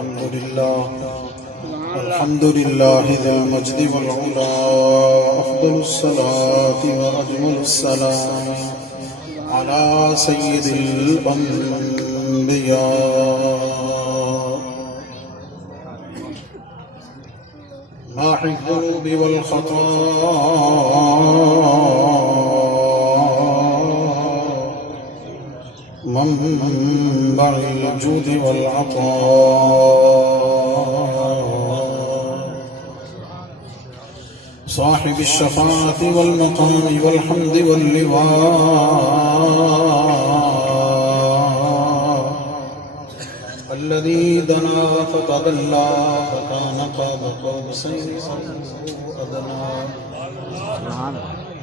الحمد لله ذي المجد والعلا، وأفضل الصلاة وأجمل السلام على سيد الأنبياء ماحي الذنوب والخطايا، منبع الجود والعطاء، صاحب الشفاعة والمقام والحمد واللواء، الذي دنا فتدلى فكان قاب قوسين أو أدنى،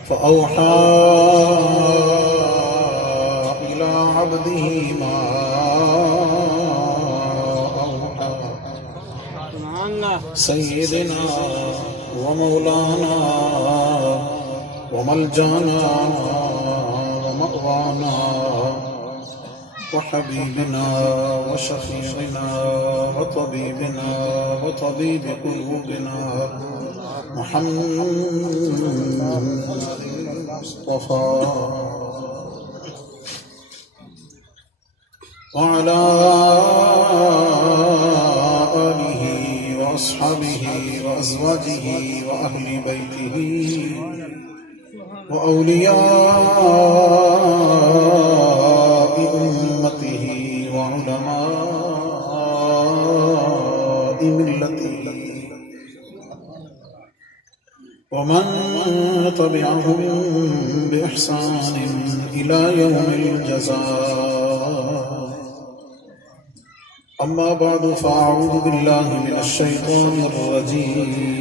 فأوحى إلى عبده ما أوحى، سيدنا ومولانا وملجانا ومأوانا وحبيبنا وشفيعنا وطبيبنا وطبيب قلوبنا محمد المصطفى، وعلى آله وأصحابه وأزواجه وأهل بيته وأولياء أمته وعلماء ملته ومن تبعهم بإحسان إلى يوم الجزاء. أما بعد، فأعوذ بالله من الشيطان الرجيم.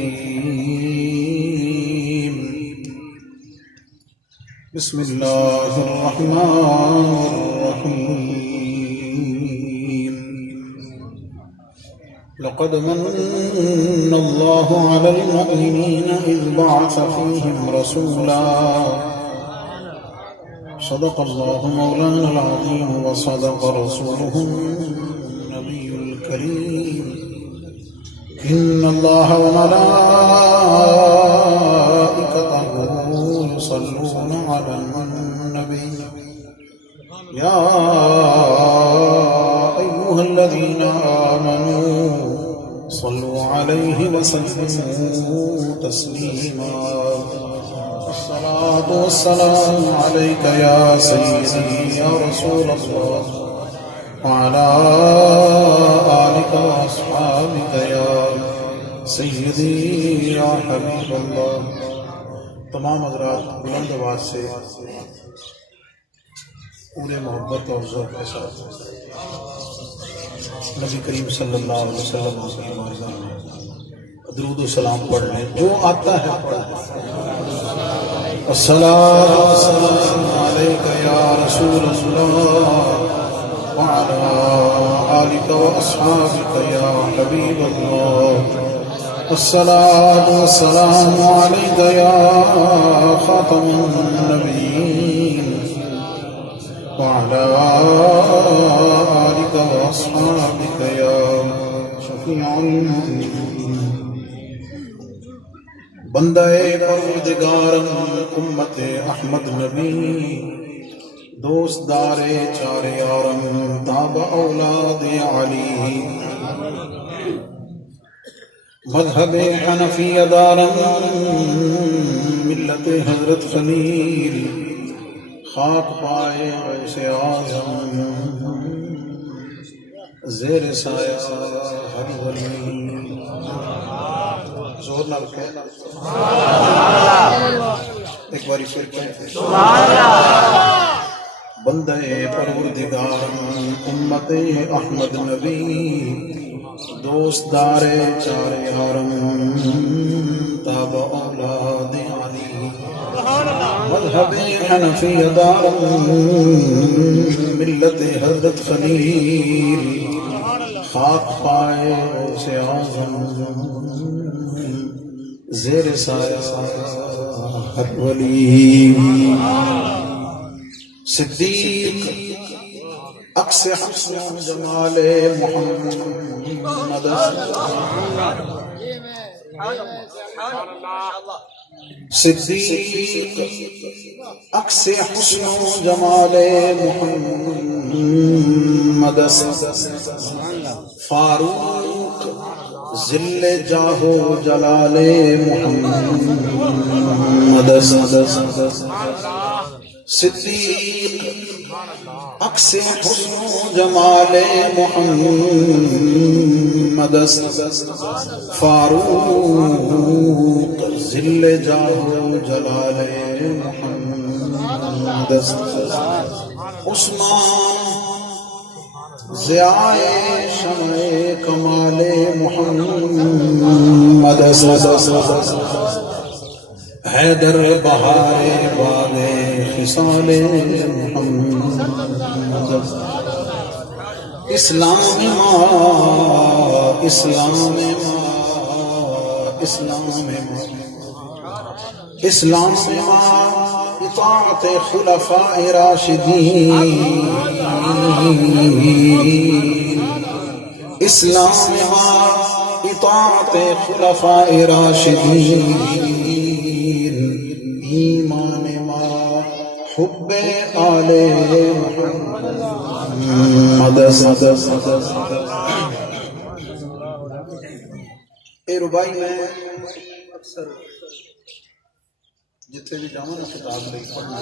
بسم الله الرحمن الرحيم. لقد من الله على المؤمنين إذ بعث فيهم رسولا. صدق الله مولانا العظيم وصدق رسوله النبي الكريم. إن الله وملائكته يصلون على النبي يا أيها الذين آمنوا صلوا عليه وسلموا تسليما. الصلاة والسلام عليك يا سيدي يا رسول الله، وعلى آلك وأصحابك يا سيدي يا حبيب الله. تمام حضرات بلند آواز سے پورے محبت اور ذوق کے ساتھ نبی کریم صلی اللہ علیہ وسلم درود و سلام پڑھ لیں، جو آتا ہے پڑھ لیں. الصلاۃ والسلام علیک یا رسول اللہ، وعلى آلك وأصحابك يا حبيب الله. الصلاة والسلام عليك يا خاتم النبيين، وعلى آلك وأصحابك يا شفيع المؤمنين. بندہ پروردگار امت احمد نبی، دوست دار چار یارم تاب اولاد علی، مذہب حنفی دارم ملت حضرت خلیل، خاک پائے غوث اعظم زیر سایہ ہر ولی. زور نال کہنا ایک باری پھر کہتے بندہ پروردگار امت احمد نبی، دوست دار چار یارم تاب اولاد علی، مذہب حنفی دارم ملت حضرت خلیل، خاک پائے غوث اعظم زیر سایہ ہر ولی. صدیق عکس حسن جمال محمد صدیق عکس حسن و جمال محمد، فاروق ذل جاہ و جلال محمد، صدیق عکس حسن و جمال محمد، فاروق ذل جاہ و جلال محمد، عثمان ضیائے شمع کمال محمد، حیدر بہار باغ خصال محمد، اسلام ماں اسلام ماں اسلام ماں اسلام ماں اطاعت خلفاء راشدین، اسلام ماں اطاعت خلفاء راشدین، ایمان ماں حب آل محمد۔ اے ربائی میں اکثر جتنے بھی جاؤں نا خطاب لے پڑھنا،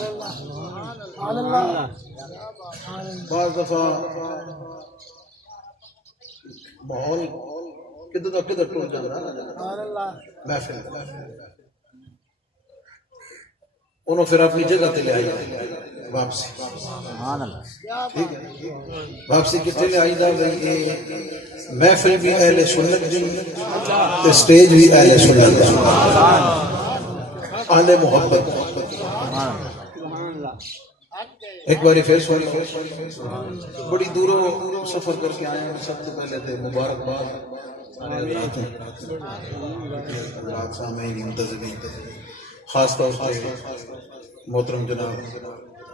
بعض دفعہ ماحول کدھر کا کدھر ٹوٹ جاتا ہے محفل، انہوں پھر اپنی جگہ تے لے آئی واپسی، ٹھیک ہے، واپسی کتنے لے آئی دا بھئی محفل بھی اہل سنت دی تے سٹیج بھی اہل سنت دی، اہل محبت۔ ایک باری پھر سوئی بڑی دوروں سفر کر کے آئے ہیں، سب سے پہلے تھے مبارکباد سارے حضرات سامعین منتظرین، خاص طور سے محترم جناب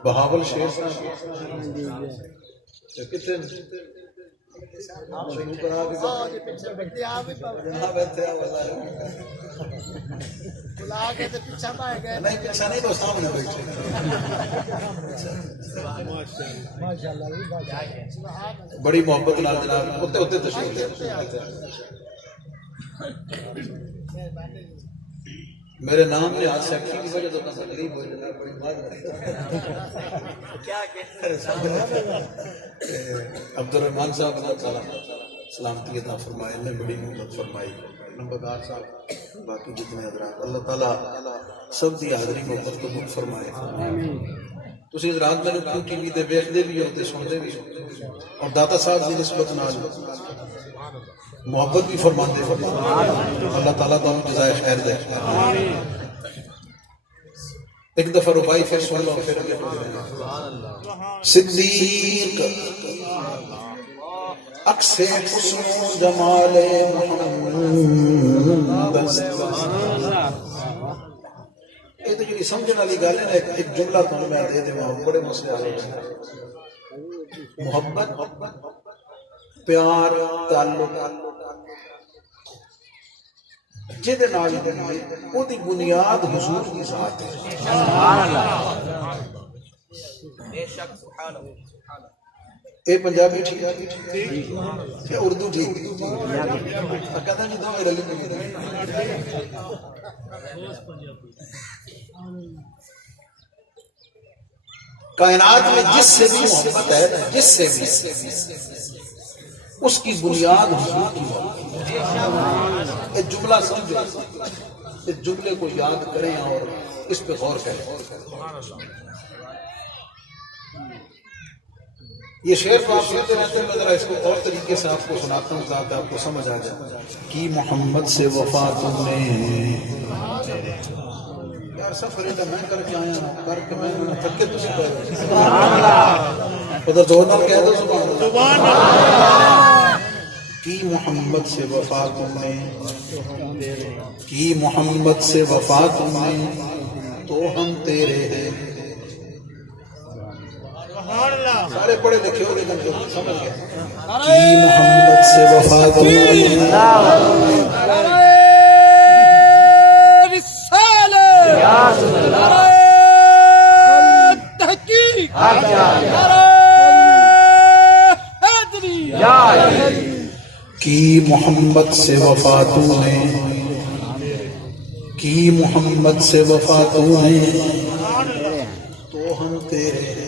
بہاول شیر صاحب کتنے بڑی محبت نال جناب ہوتے ہوتے تشریف لے، میرے نام میں آج سیکٹری کی وجہ تو تقریب ہو جائے، بڑی بات عبد الرحمان صاحب اللہ تعالیٰ سلامتی عطا فرمائے، نے بڑی محبت فرمائی، نمبردار صاحب باقی جتنے حضرات، اللہ تعالیٰ سب دی حاضری محبت قبول فرمائے۔ تسی حضرات میں کیوں ٹی وی تے ویکھدے بھی ہوتے سنتے بھی ہوتے، اور داتا صاحب دی نسبت نال محبت بھی فرماندے، اللہ تعالیٰ تو جزائے خیر دے۔ ایک دفعہ ربائی پھر سن لو، پھر صدیق عکس حسن و جمال محمد، یہ تو جی سمجھنے والی گل ہے نا، ایک جملہ تو میں دے دے بڑے مسئلے آ رہے ہیں، محبت پیار تعلق جہدے نال او دی بنیاد حضور کی ذات ہے، اے پنجابی ٹھیک ہے یا اردو ٹھیک ہے، کہتا جی دو میرے لئے کائنات میں جس سے بھی محبت ہے، جس سے بھی اس کی بنیاد حضور کی محبت ہے۔ ایک جملہ سمجھو، اس جملے کو یاد کریں اور اس پہ غور کریں۔ یہ شعر کو آپ سنتے رہتے ہیں، میں ذرا اس کو اور طریقے سے آپ کو سناتا ہوں تاکہ آپ کو سمجھ آ جائے۔ کی محمد سے وفا تم نے، یار سفر ہے میں کر کے آیا ہوں، کر کے میں نے تھکے تو سے کہہ ادھر زور نال کہہ دو سبحان اللہ۔ کی محمد سے وفا تم نے، کی محمد سے وفا تم نے، تو ہم تیرے ہیں، سارے بڑے پڑھے لکھے ہو لیکن جو سمجھ گئے کی محمد سے وفا تو کی محمد سے وفا تو نے کی محمد سے وفا تو نے تو ہم تیرے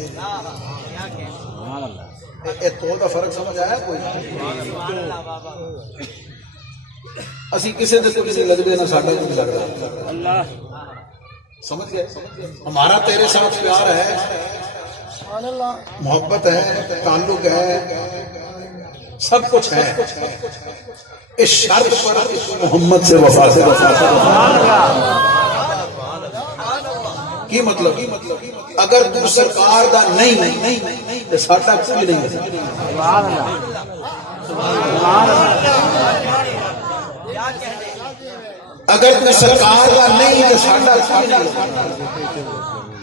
تو دا فرق سمجھ آیا کوئی اسی کسی دے کوئی نہیں لگتے نہ ساڈا کوئی لگ رہا سمجھ گئے ہمارا تیرے ساتھ پیار ہے محبت ہے تعلق ہے سب کچھ ہے اس شرط پر محمد سے وفا سے کی مطلب اگر تو سرکار دا نہیں تو ساڈا کوئی نہیں ہے اگر تو سرکار دا نہیں تو ساڈا کوئی نہیں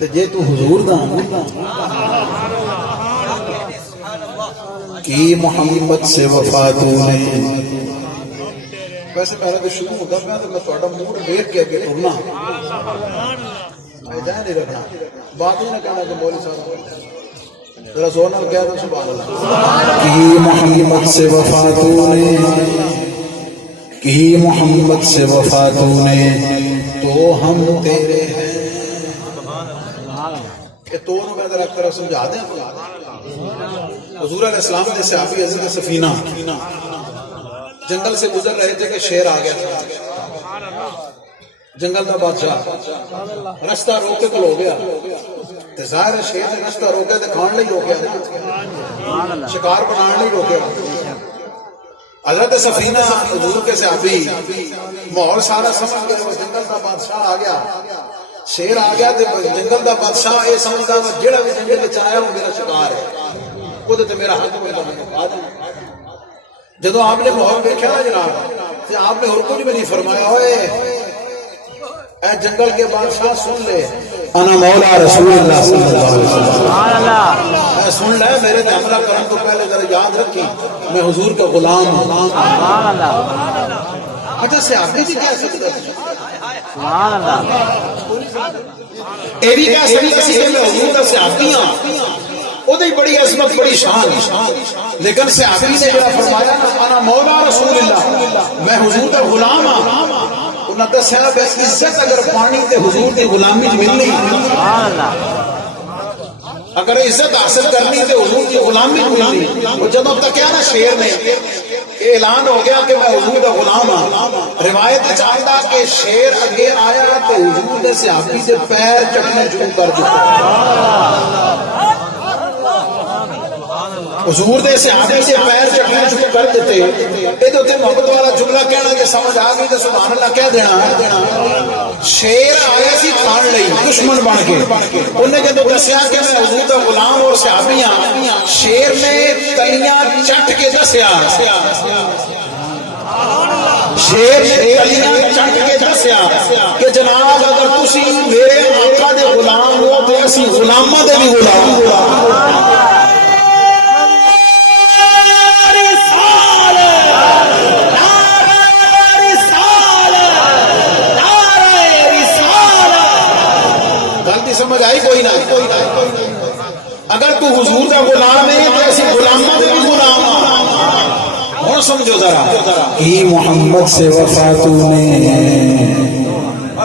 ہے جے تو حضور دا کی محمد سے وفا تو نے ویسے پہلے تو شروع ہوتا میں تو میں تھوڑا موڈ دیکھ کے اگے ٹرنا میں جائے نہیں رکھنا بات ہی نہ کہنا کہ مولوی صاحب ذرا زور نال کہہ دو سبحان اللہ کی محمد سے وفا تو نے کی محمد سے وفا تو نے تو ہم تیرے ہیں کہ تو میں ذرا ایک طرح سمجھا دیں حضور علیہ السلام نے صحابی حضرت سفینہ جنگل سے گزر رہے تھے کہ شیر آ گیا تھا جنگل کا بادشاہ رستہ روکے تو ہو گیا ظاہر ہے شیر نے رستہ روکے تو کھان لئی روکیا شکار بنانے لئی روکیا حضرت سفینہ حضور کے صحابی ماحول سارا سمجھ گئے جنگل کا بادشاہ آ گیا شیر آ گیا جنگل کا بادشاہ یہ سمجھتا جہاں بھی جنگل میں آیا وہ میرا شکار ہے خود تو میرا حق جدو آپ نے ماحول دیکھا نا جناب تو آپ نے اور کچھ بھی نہیں فرمایا ہوئے اے جنگل کے بادشاہ سن لے انا مولا رسول اللہ صلی اللہ علیہ وسلم اے سن لے میرے تے حملہ کرن تو پہلے ذرا یاد رکھی میں حضور کا غلام ہوں اچھا صحابی جی کیا سکتا سبحان اللہ اے بھی کہہ سکتا سی کہ میں حضور کا صحابی ہوں ادھے بڑی عظمت بڑی شان لیکن صحابی نے جو فرمایا انا مولا رسول اللہ میں حضور کا غلام ہوں انہاں دسیا بے عزت اگر پانی تے حضور دی غلامی وچ ملنی اگر عزت حاصل کرنی تے حضور دی غلامی وچ ملنی وہ جدوں تک کیا نا شیر نے اعلان ہو گیا کہ میں حضور دا غلام ہوں روایت وچ آندا کہ شیر اگے آیا تے حضور دے صحابی دے پیر چٹنے شروع کر دتے حضور دے صحابی سے پیر چٹنے شروع کر دیتے یہ تو محبت والا جملہ کہنا کہ سمجھ آ گئی تو سبحان اللہ کہہ دینا شیر آیا سی کھان لئی دشمن بن کے انہیں جب دسیا کہ میں حضور دا غلام اور صحابی ہوں شیر نے تلیاں چٹ کے دسیا شیر نے تلیاں چٹ کے دسیا کہ جناب اگر تسی میرے آقا دے غلام ہو تو اسی غلاماں دے بھی غلام سمجھ آئی کوئی نہ اگر تو حضور کا غلام ہے تو ایسی غلامہ دے بھی غلام اور سمجھو ذرا کی محمد سے وفا تو نے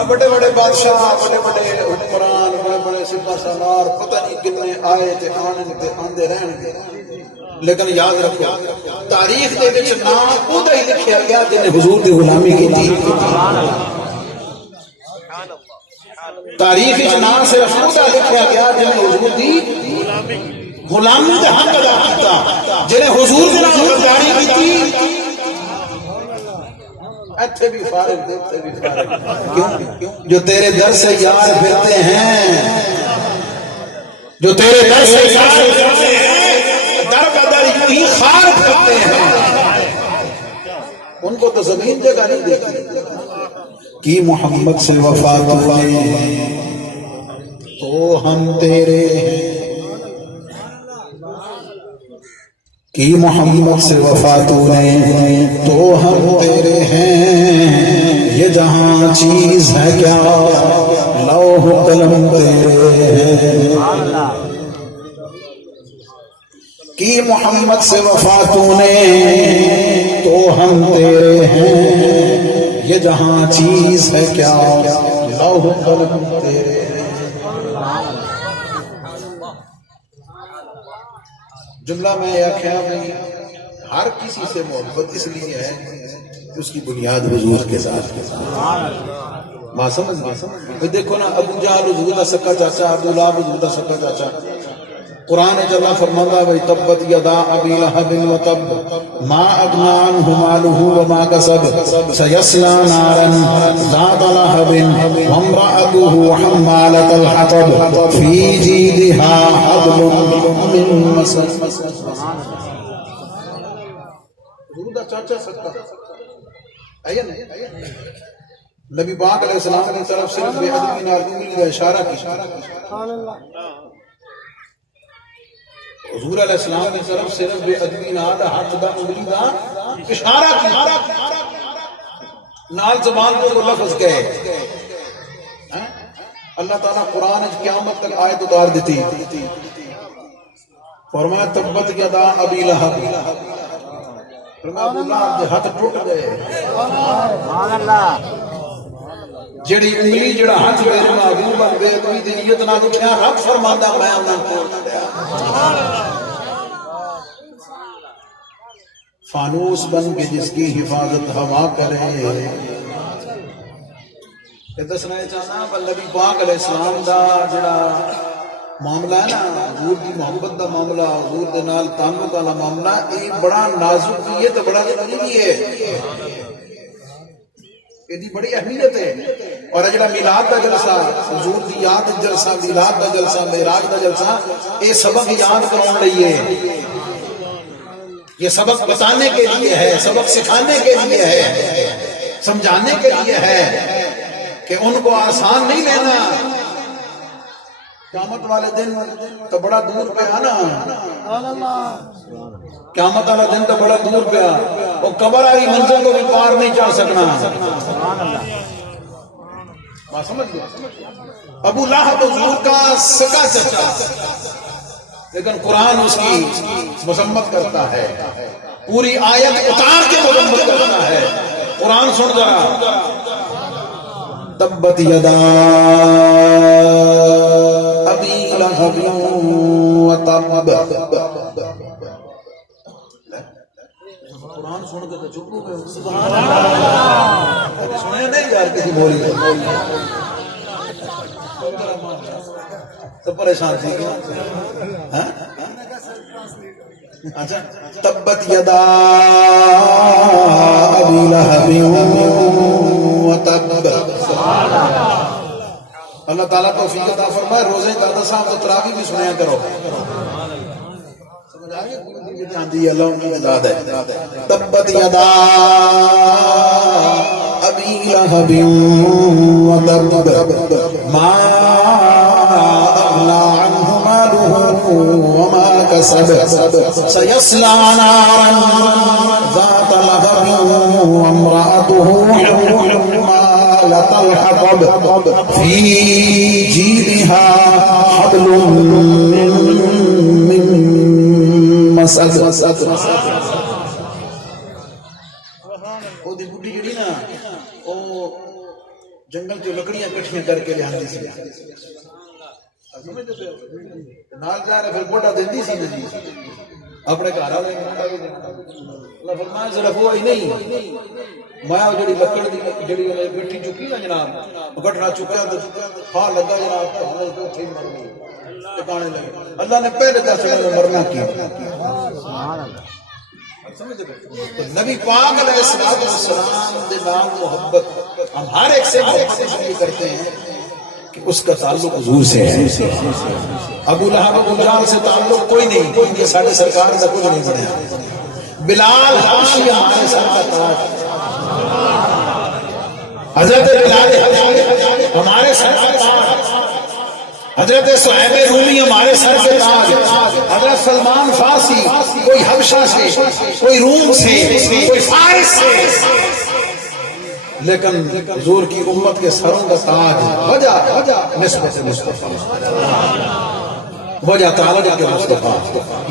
بڑے بڑے بادشاہ بڑے بڑے حکمران بڑے بڑے سپاہ سالار پتہ نہیں کتنے آئے تے آندے رہن گے لیکن یاد رکھو تاریخ دے وچ نام خود ہی لکھیا گیا جن نے حضور دی غلامی کی تاریخ نام صرف خدا لکھا گیا جنہیں حضور دی غلامی کا حق ادا کیتا جنہیں حضور دی غداری کی ایتھے بھی فارغ دیکھتے بھی فارغ جو تیرے در سے یار پھرتے ہیں جو تیرے در سے یار پھرتے ہیں در بدر یوں ہی خار پھرتے ہیں ان کو تو زمین جگہ نہیں دیکھتی کی محمد سے وفا تو نے تو ہم تیرے ہیں کی محمد سے وفا تو نے تو ہم تیرے ہیں، یہ جہاں چیز ہے کیا لوح قلم تیرے ہیں۔ کی محمد سے وفا تو نے تو ہم تیرے ہیں، یہ جہاں چیز ہے کیا لوح قلم تیرے ہیں۔ جملہ میں یہ خیال نہیں، ہر کسی سے محبت اس لیے ہے کہ اس کی بنیاد حضور کے ساتھ ماں سمجھ گئے۔ دیکھو نا، ابو جہل حضور کا سکا چاچا، ابو لہب حضور کا سکا چاچا۔ قرآن جل فرماتا ہے تبت یدا ابی لہب وتب ما اغنی عنہ مالہ وما کسب سیصلی نارا ذات لہب وامرأته حمالۃ الحطب فی جیدہا حبل من مسد۔ حضور دا چاچا سکا آیا نہیں، نبی پاک علیہ السلام کی طرف سے بے ادبی نال انگلی کا اشارہ کی، حضور علیہ السلام کی طرف سے بے ادبی نال ہاتھ دا انگلی دا اشارہ کی، نال زبان کو لفظ کہے۔ اللہ تعالیٰ قرآن قیامت تک آیت اتار دیتی، فرمایا تبت یدا ابی لہب، فرمایا ابو لہب دے ہاتھ ٹوٹ گئے۔ جڑی انگلی جڑا ہاتھ میرے محبوب بن گئے کوئی دی نیت نہ دکھیا، رب فرماندا میں انہاں کو فانوس بن کے جس کی حفاظت ہوا کرے۔ یہ دسنا چاہنا نبی پاک علیہ السلام دا جڑا معاملہ ہے نا، حضور دی محبت دا معاملہ، حضور دے نال تعلق والا معاملہ، یہ بڑا نازک بھی ہے تو بڑا ضروری بھی ہے، یہ بڑی اہمیت ہے۔ اور جڑا میلاد دا جلسہ، حضور دی یاد دا جلسہ، میلاد دا جلسہ، معراج دا جلسہ، یہ سبق یاد کراؤن لئی ہے، یہ سبق بتانے کے لیے ہے، سبق سکھانے کے لیے ہے، سمجھانے کے لیے ہے کہ ان کو آسان نہیں لینا۔ قیامت والے دن تو بڑا دور پہ ہے نا، قیامت والا دن تو بڑا دور پہ، وہ قبر والی منزل کو بھی پار نہیں چڑھ سکنا۔ ابو لہب حضور کا سکا چچا، لیکن قرآن اس کی مذمت کرتا ہے، پوری آیت اتار کے مذمت کرتا ہے۔ قرآن سن ذرا، تبت یدا ابی لہب وتب۔ قرآن سن کے تو چپ ہو گئے، سبحان اللہ، سنیا نہیں یار کسی مولی نے تو پریشان تھی کیا؟ اچھا، تبت یدا ابی لہب وتب۔ اللہ تعالیٰ توفیق عطا فرمائے، روزے دادا صاحب تو تراویح بھی سنیا کرو، سمجھ آگے؟ اللہ ان کی مدد ہے۔ تبت یدا ابی لہب وتب ما اغنی عنہ مالہ وما کسب سیصلی نارا ذات لہب وامرأته حمالۃ الحطب فی جیدہا حبل من مسد۔ وہ دی بڈھی جڑی نا، وہ جنگل جو لکڑیاں کٹھیاں کر کے لیاندی سی، نال جا رہے پھر بوٹا دیندی سی جی اپنے گھر والے اللہ فرمایا صرف وہ ہی نہیں، میں وہ جڑی لکڑ دی جڑی مٹی چکی نا جناب، گٹھڑا چکیا تو پھا لگا جناب، اٹھے مر گئی، ٹکانے لگے۔ اللہ نے پہلے دس میں مرنا کیا۔ نبی پاک علیہ السلام دے نام محبت ہم ہر ایک سے محبت اس لیے کرتے ہیں کہ اس کا تعلق حضور سے ہے۔ ابو لہب ابو جہل سے تعلق کوئی نہیں، یہ سارے سرکار کا کچھ نہیں بنیا۔ بلال حبشی ہمارے سر کا تاج، حضرت بلال ہمارے سر کا تاج، حضرت صہیب رومی ہمارے سر کے تاج، حضرت سلمان فارسی کوئی حبشہ سے، کوئی روم سے، کوئی فارس سے، لیکن حضور کی امت کے سروں کا تاج وجہ نسبت مصطفیٰ، وجہ تعالیٰ کے مصطفیٰ،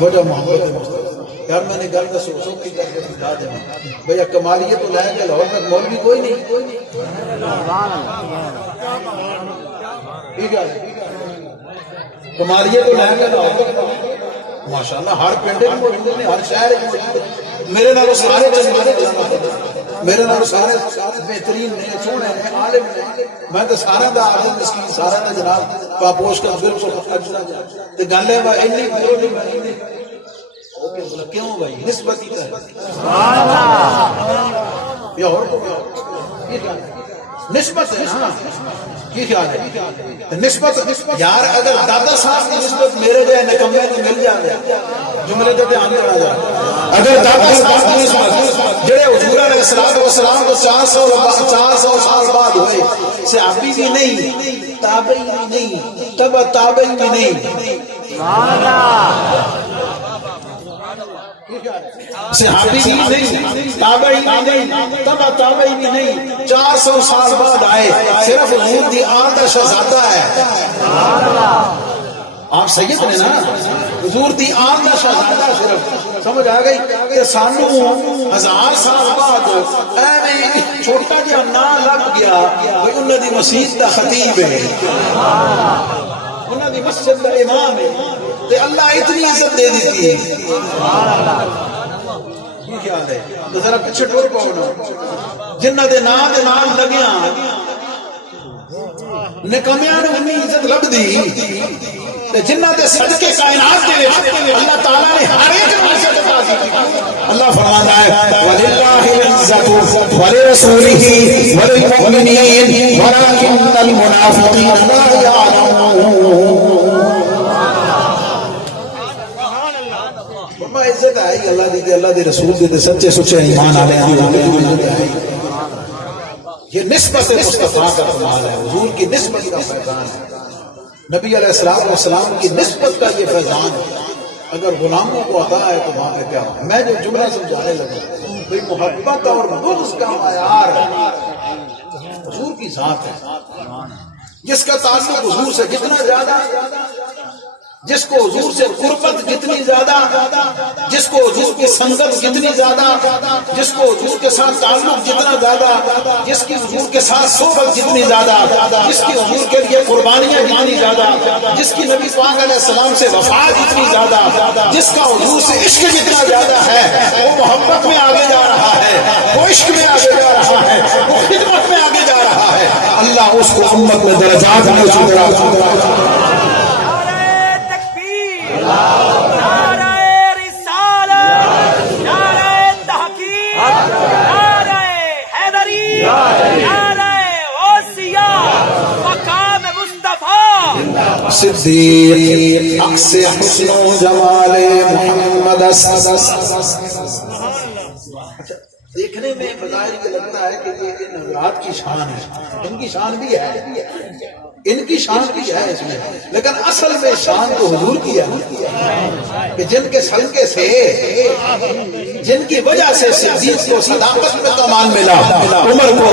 وجہ محمد مصطفیٰ۔ یار میں نے گل دسو سو کی کر کے بتا دینا بھیا کمالیے تو لے کے لاہور تک مولوی کوئی نہیں، ٹھیک ہے کمالیے تو لے کے لاہور تک ماشاءاللہ ہر پنڈ میں موجود نے، ہر شہر میں موجود ہے۔ میرے نال سارے میرے نال سارے بہترین نے، سونے نے، عالم نے، میں تو سارا دا عالم مسکین سارا دا جناب پاپوش کا بالکل تے گل ہے اینی کیوں بھائی نسبت ہی سبحان اللہ یا اور تو نسبت ہے نا کی خیال ہے نسبت یار اگر دادا صاحب کی نسبت میرے جائے نکمے تو مل جائے جملے تو دھیان رکھنا جائے اگر دادا صاحب کی نسبت جڑے حضور علیہ السلام کو 400 سال بعد ہوئے صحابی بھی نہیں تابعی بھی نہیں تبع تابعی بھی نہیں سبحان اللہ صحابی بھی نہیں تابعی بھی نہیں تبع تابعی بھی نہیں 400 سال بعد آئے صرف حضور دی آل دا شہزادہ ہے آپ سید نے نا حضور دی آل دا شہزادہ صرف سمجھ آ گئی کہ سانو 1000 سال بعد ایویں چھوٹا جہا نا لگ گیا کہ انہاں دی مسجد دا خطیب ہے انہاں دی مسجد دا امام ہے تے اللہ اتنی عزت دے دیتی ہے یہ خیال ہے تو ذرا پیچھے ٹور پاؤ نا جنہ دے نام لگیاں نکمیاں نے انی عزت لب دی تے جنہ دے صدقے کائنات دے اللہ تعالیٰ نے ہر ایک عزت عطا کی۔ اللہ فرماتا ہے وَلِلَّهِ الْعِزَّةُ وَلِرَسُولِهِ وَلِلْمُؤْمِنِينَ وَلَكِنَّ الْمُنَافِقِينَ لَا يَعْلَمُونَ۔ عزت آئی اللہ دی اللہ دے رسول دے سچے سچے ایمان والے ہیں یہ نسبت مصطفیٰ کا کمال ہے حضور کی نسبت کا فیضان ہے نبی علیہ السلام کی نسبت کا یہ فیضان ہے اگر غلاموں کو عطا ہے تو وہاں پہ کیا میں جو جملہ سمجھانے لگا بھئی محبت اور بغض کا معیار حضور کی ذات ہے جس کا تعلق حضور سے جتنا زیادہ جس کو حضور سے قربت جتنی زیادہ جس کو حضور کی سنگت جتنی زیادہ جس کو حضور کے ساتھ تعلق جتنا زیادہ جس کی حضور کے ساتھ صحبت جتنی زیادہ جس کی حضور کے لیے قربانیاں جتنی زیادہ جس کی نبی پاک علیہ السلام سے وفا جتنی زیادہ جس کا حضور سے عشق جتنا زیادہ ہے وہ محبت میں آگے جا رہا ہے وہ عشق میں آگے جا رہا ہے وہ خدمت میں آگے جا رہا ہے اللہ اس کو امت میں درجات میں چڑھا صدیق عکس حسن و جمال محمد دیکھنے میں بظاہر یہ لگتا ہے کہ یہ ان حضرات کی شان ہے ان کی شان بھی ہے ان کی شان بھی ہے اس میں لیکن اصل میں شان تو حضور کی ہے کہ جن کے صدقے سے جن کی وجہ سے صدیق کو صداقت میں کمال ملا عمر کو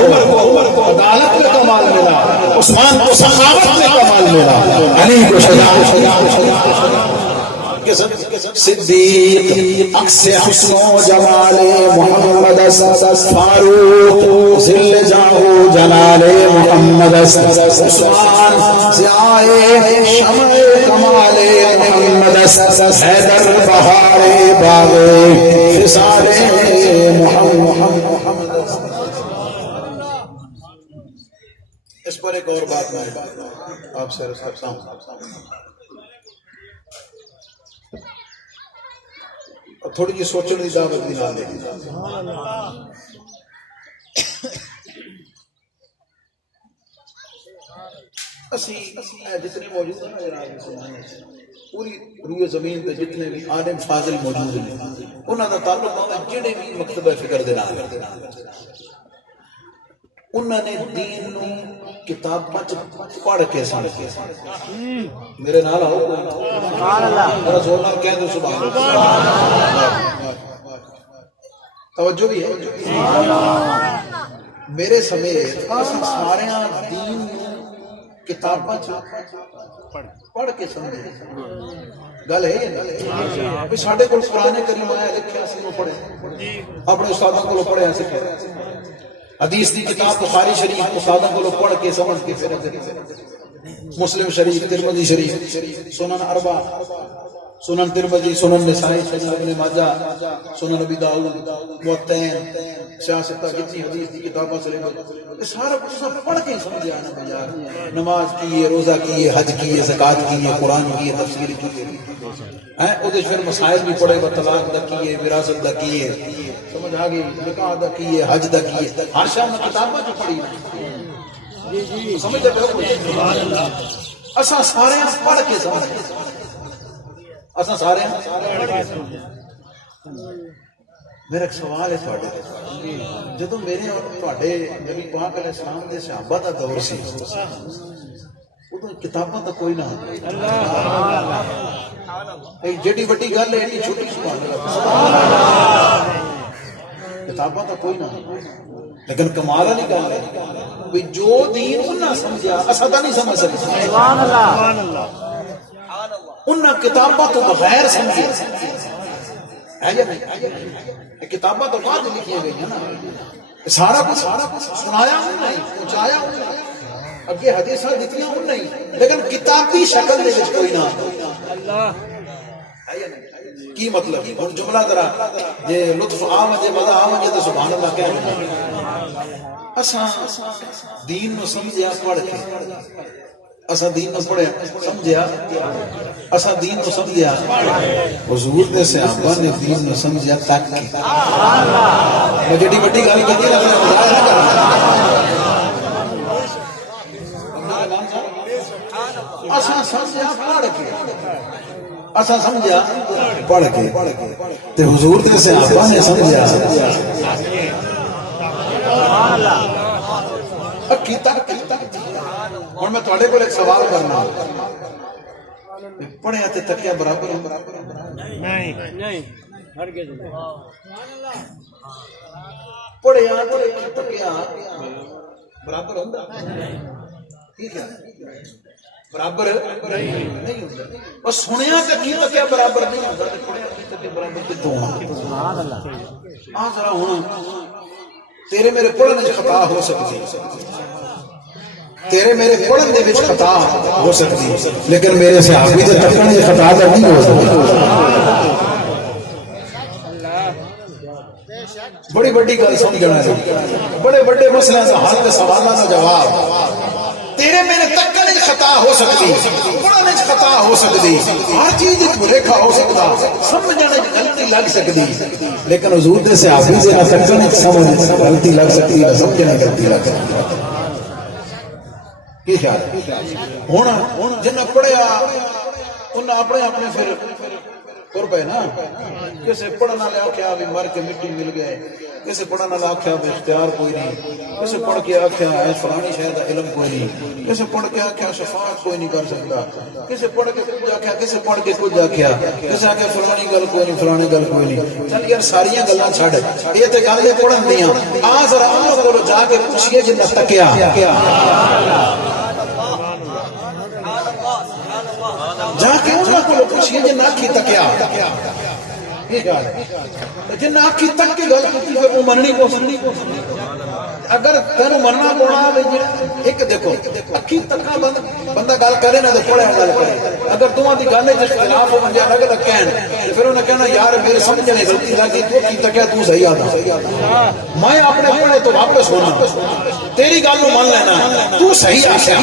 عدالت میں کمال ملا عثمان کو سخاوت میں کمال ملا علی کو شجاعت صدیق عکس حسن و جمال محمد فاروق ذل جاہ جلال محمد عثمان ضیاء شمع کمال محمد حیدر بہار باغ فسار محمد اس پر ایک اور بات میں آپ سے رکھتا ہوں تھوڑی جی سوچنے کی دعوت بھی نہ دے اسی جتنے موجود ہیں پوری روئے زمین پہ جتنے بھی عالم فاضل موجود ہیں انہوں کا تعلق جڑے بھی مکتبہ فکر دے نال انہوں نے دین نو کتاباں چ پڑھ کے سمجھے. میرے نال آؤ سبحان اللہ رسول اللہ کہہ دو سبحان اللہ. توجہ بھی ہے میرے سمیت سارے دین کتاباں پڑھ کے سمجھے. گل ہے ساڈے کول قرآن کریم آیا لکھیا اسی پڑھے اپنے استاداں کولوں پڑھیا سکھے. حدیث دی کتاب بخاری شریف استاداں کولوں پڑھ کے سمجھ کے پھر مسلم شریف ترمذی شریف سنن اربع سنن ترمذی سنن نسائی سنن ابن ماجہ سنن ابی داؤد موطین سیاستہ جتنی حدیث دی کتاباں سے یہ سارا کچھ پڑھ کے سمجھا نا بجار. نماز کی ہے روزہ کی ہے حج کی ہے زکات کی ہے قرآن کی ہے تفسیر کی ہے او دے پھر مسائل بھی پڑھے گا. طلاق دا کی ہے وراثت دا کی ہے سمجھ آ گئی نکاح دا کی ہے حج دا کی ہے ہر شے میں کتاباں جو پڑھی جی سمجھ تے ہو سبحان اللہ. اساں سارے پڑھ کے سمجھ اساں سارے میرا ایک سوال ہے تھوڑے جدو میرے اور تھوڑے نبی پاک علیہ السلام دے صحابہ دا دور سی ادو کتاباں دا کوئی نہ جیڑی وڈی گل ہے ایڈی چھوٹی سبحان اللہ کتاباں دا کوئی نہ لیکن کمال والی گل ہے جو دین انہاں سمجھا اساں نہیں سمجھ سکتے. سبحان اللہ انہاں کتاباں تو بغیر سمجھے ہے یا نہیں. کتاباں تو بعد لکھی گئی ہیں نا سارا کچھ سنایا انہوں نے پہنچایا انہوں نے اگے حدیثاں دتیاں انہوں نے لیکن کتابی شکل دے وچ کوئی نہ اللہ ہے یا نہیں. کی مطلب ہن جملہ ذرا جے لطف عام جے مزہ عام جے تے سبحان اللہ کہہ اساں دین نو سمجھیا پڑھ کے اساں دین نو پڑھیا سمجھیا اساں دین نو سمجھیا حضور دے صحابہ نے دین نو سمجھیا تک کی سبحان اللہ. میں جڑی بڑی گل کہتی ہے اپنے مزاح نہ کرنا. اساں سمجھیا پڑھ کے اساں سمجھیا پڑھ کے تے حضور دے صحابہ نے سمجھیا سبحان اللہ. ہوں میں تھوڑے کو ایک سوال کرنا پڑھیا تے تکیا برابر نہیں پڑھیا تے تکیا برابر ہوندا ٹھیک ہے برابر نہیں ہوندا بس سنیا تے کی تکیا برابر نہیں ہوندا تے پڑھیا کی تکیا برابر کتوں سبحان اللہ. آ ذرا ہن تیرے میرے پڑھنے وچ خطا ہو سکتی تیرے میرے پڑھن دے وچ خطا ہو سکتی لیکن میرے صحابی دے تکن وچ خطا نہیں ہو سکتی. بڑی بڑی گل سمجھنا ہے بڑے بڑے مسئلے دا حل تے سوالاں دا جواب تیرے میرے تکن وچ خطا ہو سکتی پڑھن وچ خطا ہو سکتی ہر چیز وچ بھلیکھا ہو سکتا سمجھنے وچ غلطی لگ سکتی لیکن حضور دے صحابی دے تکن وچ سمجھ غلطی لگ سکتی سمجھنے غلطی لگ سکتی. کی خیال ہے ہن جنہیں پڑھیا انہیں اپنے اپنے پھر تر پے نا کسے پڑھن والے آخیا بھی مر کے مٹی مل گئے کسے پڑھن والا آخیا بھی اختیار کوئی نہیں کسے پڑھ کے آخیا ہے فلانی شے دا علم کوئی نہیں کسے پڑھ کے آخیا شفاعت کوئی نہیں کر سکتا کسے پڑھ کے کچھ آخیا کسے پڑھ کے کچھ آخیا کسے آخیا فلانی گل کوئی نہیں فلانی گل کوئی نہیں. چل یار ساریاں گلاں چھڈ یہ تے گل پڑھن دیاں آ ذرا انہاں کولوں جا کے پوچھئے جنہ تکیا جا کے انہاں کولوں پوچھئے جنہ اکھی تکیا جنہ اکھی تک کی گل کی وہ مننی کو اگر تینوں مننا پونا ایک دیکھو اکھی تکا بندہ گل کرے نہ پڑھے گل کرے اگر دونوں کی گل اختلاف ہو بندے الگ الگ کہن پھر انہیں کہنا یار میرے سمجھ نہیں غلطی لگی تو کی تکیا تو صحیح آتا میں اپنے پڑھے تو واپس ہونا تیری گل نو من لینا تو صحیح آشیا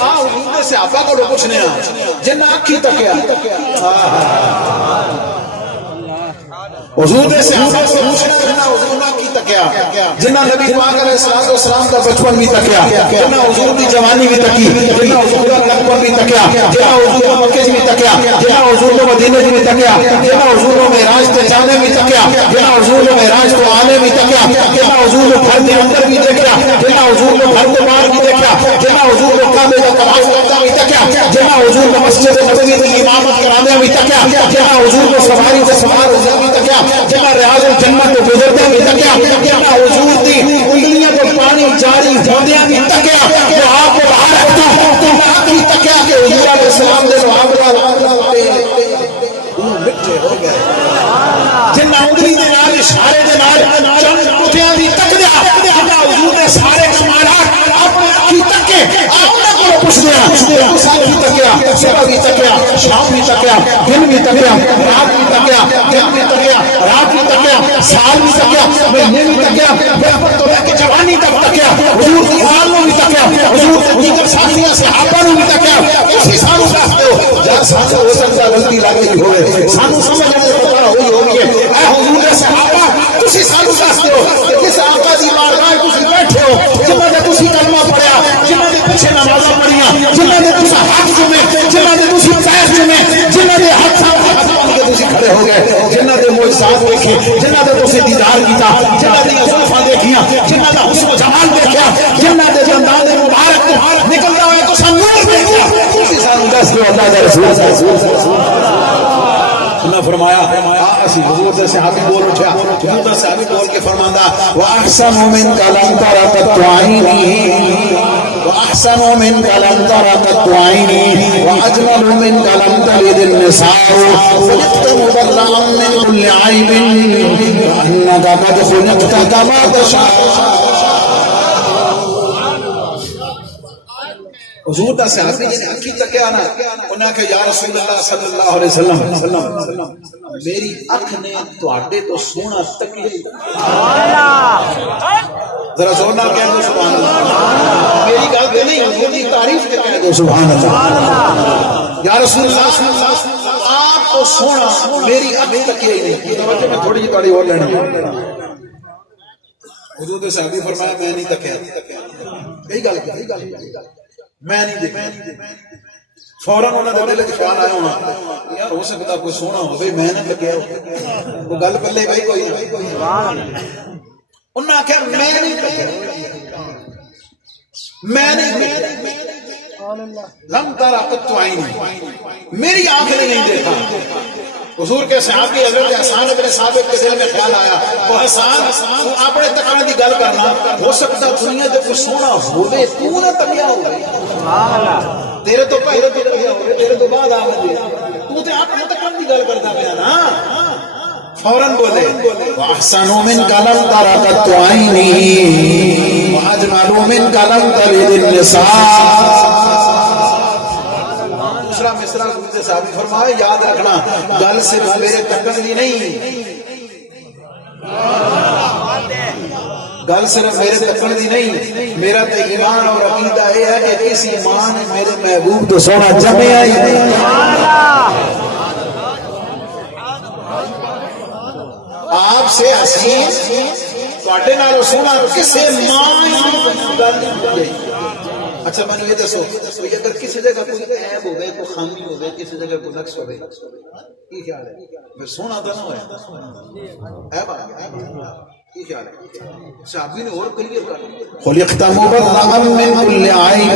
آ حضور سے آپا کو پوچھنے جنہ اکھی تکیا حضور دے صحابہ کو پوچھنا جنہ حضور نہ کی تکیا جنہ نبی پاک علیہ الصلوۃ والسلام کا بچپن بھی تکیا جنہ حضور دی جوانی بھی تکی جنہ حضور کا لڑکپن بھی تکیا جنہ حضور کا مکے بھی تکیا جنہ حضور کو مدینے بھی تکیا جنہ حضور کو معراج تے جانے بھی تکیا جنہ حضور کو معراج تو آنے بھی تکیا جنہ حضور کو گھر دے اندر بھی دیکھا جنہ حضور نے گھر کے باہر بھی دیکھا، جنہ حضور نے کعبے کا طواف کرتا بھی تکیا، جنہ حضور نے مسجد نبوی کی امامت کرانے بھی تکیا، جنہ حضور نے سواری سے سوار ہونے بھی تکیا، جنہ ریاض الجنت کو گزرتے بھی تکیا، جنہ حضور دی انگلیاں کو پانی جاری ہونے بھی تکیا، وہ آپ کو باہر رکھتا بھی تکیا کہ حضور علیہ السلام دے معاملہ مٹھے ہو گئے. جنہ انگلی دے نال اشارے دے نال چند کٹیاں دی تک دیا، جنہ حضور نے سارے کمالات اپنے اکھی تکے انہاں کو پوچھ دیا، سال بھی تکیا، صبح بھی تکیا، شام بھی تکیا، دن بھی تکیا، رات بھی تکیا، دن بھی تکیا، رات بھی تکیا، سال بھی تکیا، مہینے بھی تکیا، بچپن تو لے کے جوانی تک تکیا، حضور دی آل نو بھی تکیا، حضور دے دیگر ساتھیاں صحابہ نو بھی تکیا. اسی سانو دستے ہو یا سانو ہو سکتا غلطی لگ گئی ہوئے، سانو سمجھنے سے پتہ ہوئی ہوگی ہے اے حضور دے صحابہ تسی سانو دستے ہو کہ کس آقا دی بارگاہ تسی بیٹھے ہو جنہاں دے تسی کلمہ پڑھیا، جنہاں دے پیچھے نمازاں پڑھیاں، جنہاں دے تسی ہاتھ چومے، جنہاں دے تسی پیر چومے، جنہاں دے ہاتھ بن کے تسی کھڑے ہو گئے، جنہاں دے معجزات دیکھے، جنہاں دے تسی دیدار کیتا، جنہاں دی زلفاں دیکھیاں، جنہاں دا حسن و جمال دیکھا، جنہاں دے دندان دے مبارک تو نکلدا ہوئے تو سن نور دیکھا، تسی سانو دس دو اللہ دے رسول نے فرمایا اسی حضور سے صحابی بول اٹھا، حضور سے صحابی بول کے فرماندا واحسن من کلام ترقت عینی واحسن من کلام ترقت عینی واجمل من کلام تلد النساء خلقت مبرئا من كل عیب وانك قد خلقت كما تشاء. حضور دا صحابی جی نے اکھی تکیا نا، انہاں کہ یا رسول اللہ صلی اللہ علیہ وسلم میری اکھ نے تواڈے تو سونا تکیا. ذرا زور نال کہہ دو سبحان اللہ. میری گل تے نہیں، حضور دی تعریف تے کہہ دو سبحان اللہ. یا رسول اللہ آپ تو سونا میری اکھ تکیا ہی نہیں. توجہ میں تھوڑی جی تواڈی اور لینی ہے. حضور دے صحابی فرمایا میں نہیں تکیا. یہی گل کی میں نہیں دیکھا. فوراً انہوں نے دل وچ خیال آیا ہونا یار ہو سکتا کوئی سونا ہوے میں نہ تکیا وہ گل پلے گئی کوئی نہ. انہاں آکھیا میں نہیں تکیا، میں نہیں لم ترى قط عینی، میری آنکھ نے نہیں دیکھا. حضور کے صحابی حضرت حسان بن ثابت کے دل میں خیال آیا وہ حسان تو اپنے تکنے دی گل کرنا، ہو سکتا دنیا دے کوئی سونا ہوے تو نہ تکیا ہوے. سبحان اللہ. تیرے تو پہلے تو تکیا ہوے، تیرے تو بعد آ گئے تو تے اپنے تکنے دی گل کردا پیا نا. فوراً بولے واحسن من کلام ترقت عینی واجمل من کلام تلد النساء. دوسرا مصرع حضور سے صحابی فرمایا یاد رکھنا گل صرف میرے تکن دی نہیں، گل صرف میرے تکن دی نہیں، میرا تے ایمان اور عقیدہ یہ ہے کہ اس ایمان میرے محبوب تو سونا جمیا ہی نہیں. آپ سے حسین تواڈے نال سونا کسے ماں. اچھا میں نے یہ دسو اگر کسی جگہ کوئی عیب ہوئے کوئی خامی ہوئے کسی جگہ کوئی نقص ہوئے کی خیال ہے پھر سونا تو نہ ہویا عیب آ گیا کی خیال ہے. صحابی نے اور کلیئر کر خلقت مبرئا من كل عیب.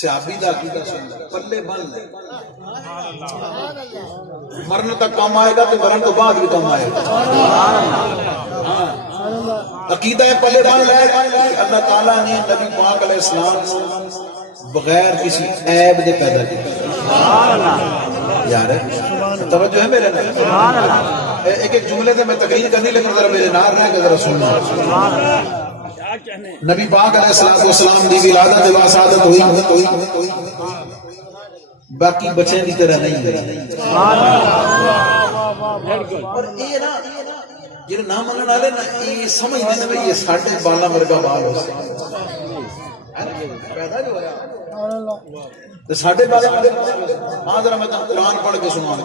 صحابی دا عقیدہ سن پلے بن لے مرن تک کام آئے گا تو مرن تو بعد بھی کام آئے گا. عقیدہ پلے بن لے اللہ تعالیٰ نے نبی پاک علیہ السلام کو بغیر کسی عیب دے پیدا کیا. یار توجہ ہے میرے نال ایک ایک جملے سے میں تقریر کرنی لیکن ذرا میرے نال رہ کے ذرا سننا. نبی پاک علیہ السلام دی ولادت و سعادت ہوئی باقی بچے کی طرح نہیں ہے. اور یہ نا جن نہ منن والے نا یہ سمجھتے ہیں بھئی یہ ساڈے بالا ورگا بال ہو پیدا جو ہوا تے ساڈے بالا ہاں ذرا میں قرآن پڑھ کے سناؤں.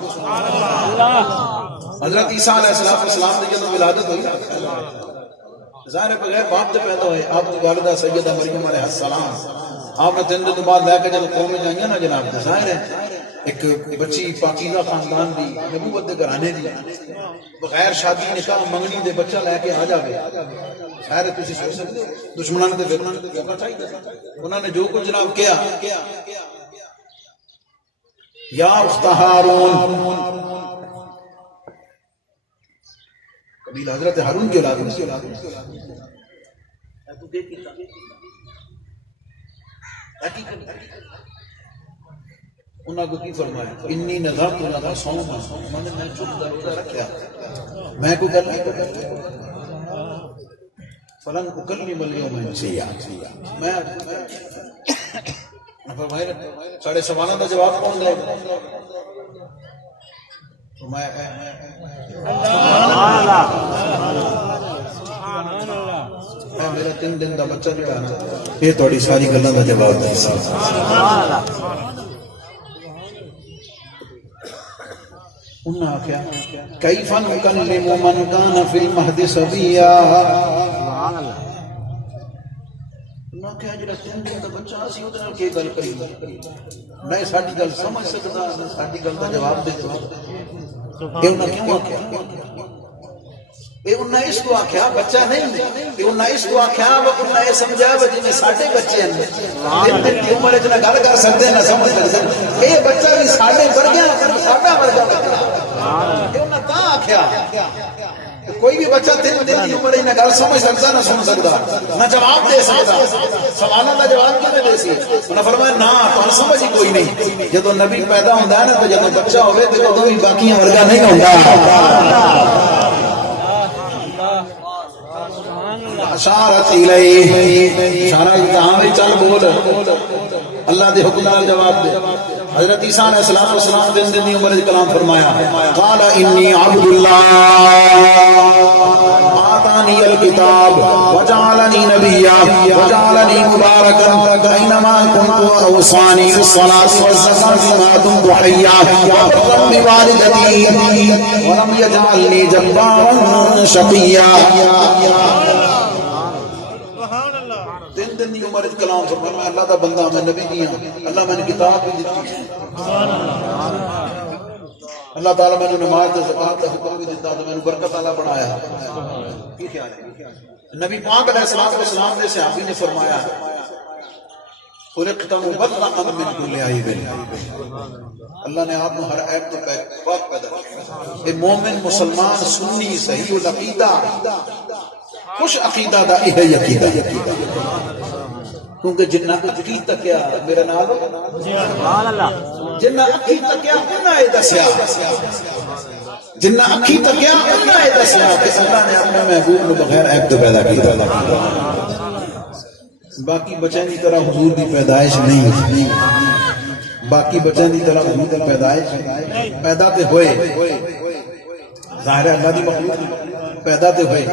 حضرت عیسیٰ علیہ السلام کی جب ولادت ہوئی ظاہر بغیر باپ سے پیدا ہوئے آپ کی والدہ سیدہ مریم علیہ السلام آپ نے 3 دن بعد لے کے جب قوم میں جائیں نا جناب ظاہر ہے ایک بچی پاکیزہ خاندان دی نبوت دے گھرانے دی بغیر شادی نکاح منگنی دے بچہ لے کے آ جاوے خیر تسی سوچ سکتے ہو دشمنوں نے تے موقع چاہیے انہوں نے جو کچھ جناب کیا یا اخت ہارون قبیلہ حضرت ہارون کی اولاد انہوں کو کی فرمایا انی نذرت لک صوما میں چپ کا روزہ رکھیا میں کوئی گل نہیں فلن اکلم اليوم انسیا میں فرمایا ساڑھے سوالوں کا جواب کون دے گا میرا 3 دن کا بچہ جو ہے نا یہ تھوڑی ساری گلوں کا جواب دے انہاں آخیا کیف نکلم من کان فی المہد صبیا انہاں کہا جڑا 3 دن دا بچہ سی اودے نال کی گل کری نہ ساڈی گل سمجھ سکدا نہ ساڈی گل دا جواب دے سکدا اے انہاں کیوں آکھیا اے انہاں اس کو آکھیا بچہ نہیں اے انہاں اس کو آکھیا وہ انہاں اے سمجھا وہ جنے ساڈے بچے ہیں 3 دن کی عمر وچ نہ گل کر سکدے نہ سمجھ سکدے اے بچہ بھی ساڈے ورگا ساڈا ورگا اے انہاں تا آکھیا کوئی بھی بچہ 3 دن کی عمر نہ گل سمجھ سکتا نہ سن سکتا نہ جواب دے سکتا سوالوں کا جواب کیوں دے سی انہوں نے فرمایا نہ تو سمجھ ہی کوئی نہیں جدو نبی پیدا ہوتا ہے نا تو جدو بچہ ہوئے تو جدو بھی باقی ورگا نہیں ہوتا اشارت الیہ اشارہ کہاں بھی چل بول اللہ دے حکم نال جواب دے حضرت عیسیٰ علیہ السلام 3 دن کی عمر میں کلام فرمایا قال انی عبد اللہ آتانی الکتاب وجعلنی نبیا وجعلنی مبارکا اینما کنت اوصانی بالصلاۃ والزکاۃ ما دمت حیا وبرا بوالدتی ولم یجعلنی جبارا شقیا 3 دن کی عمر کلام فرمایا میں اللہ دا بندہ میں نبی نہیں ہوں اللہ میں نے کتاب بھی دیتی اللہ تعالیٰ میں نے نماز تے زکات تے حکم بھی دیتا تو میں نے برکت والا بنایا کی خیال ہے نبی پاک علیہ السلام نے صحابی نے فرمایا خلقت مبرأ من کل عیب اللہ نے آپ کو ہر عیب تو پاک پیدا کیا اے مومن مسلمان سنی صحیح العقیدہ خوش عقیدہ دا یہ عقیدہ کیونکہ جنہ کو عقید تکیا میرا نام جنہ عقید تکیا انہاں اے دسیا جنہ عقید تکیا انہاں اے دسیا کہ اللہ نے اپنے محبوب کو بغیر عیب تو پیدا کیا باقی بچوں کی طرح حضور کی پیدائش نہیں باقی بچوں کی طرح حضور کی پیدائش پیدا تے ہوئے ظاہر ہے اللہ دی مخلوق پیدا تے ہوئے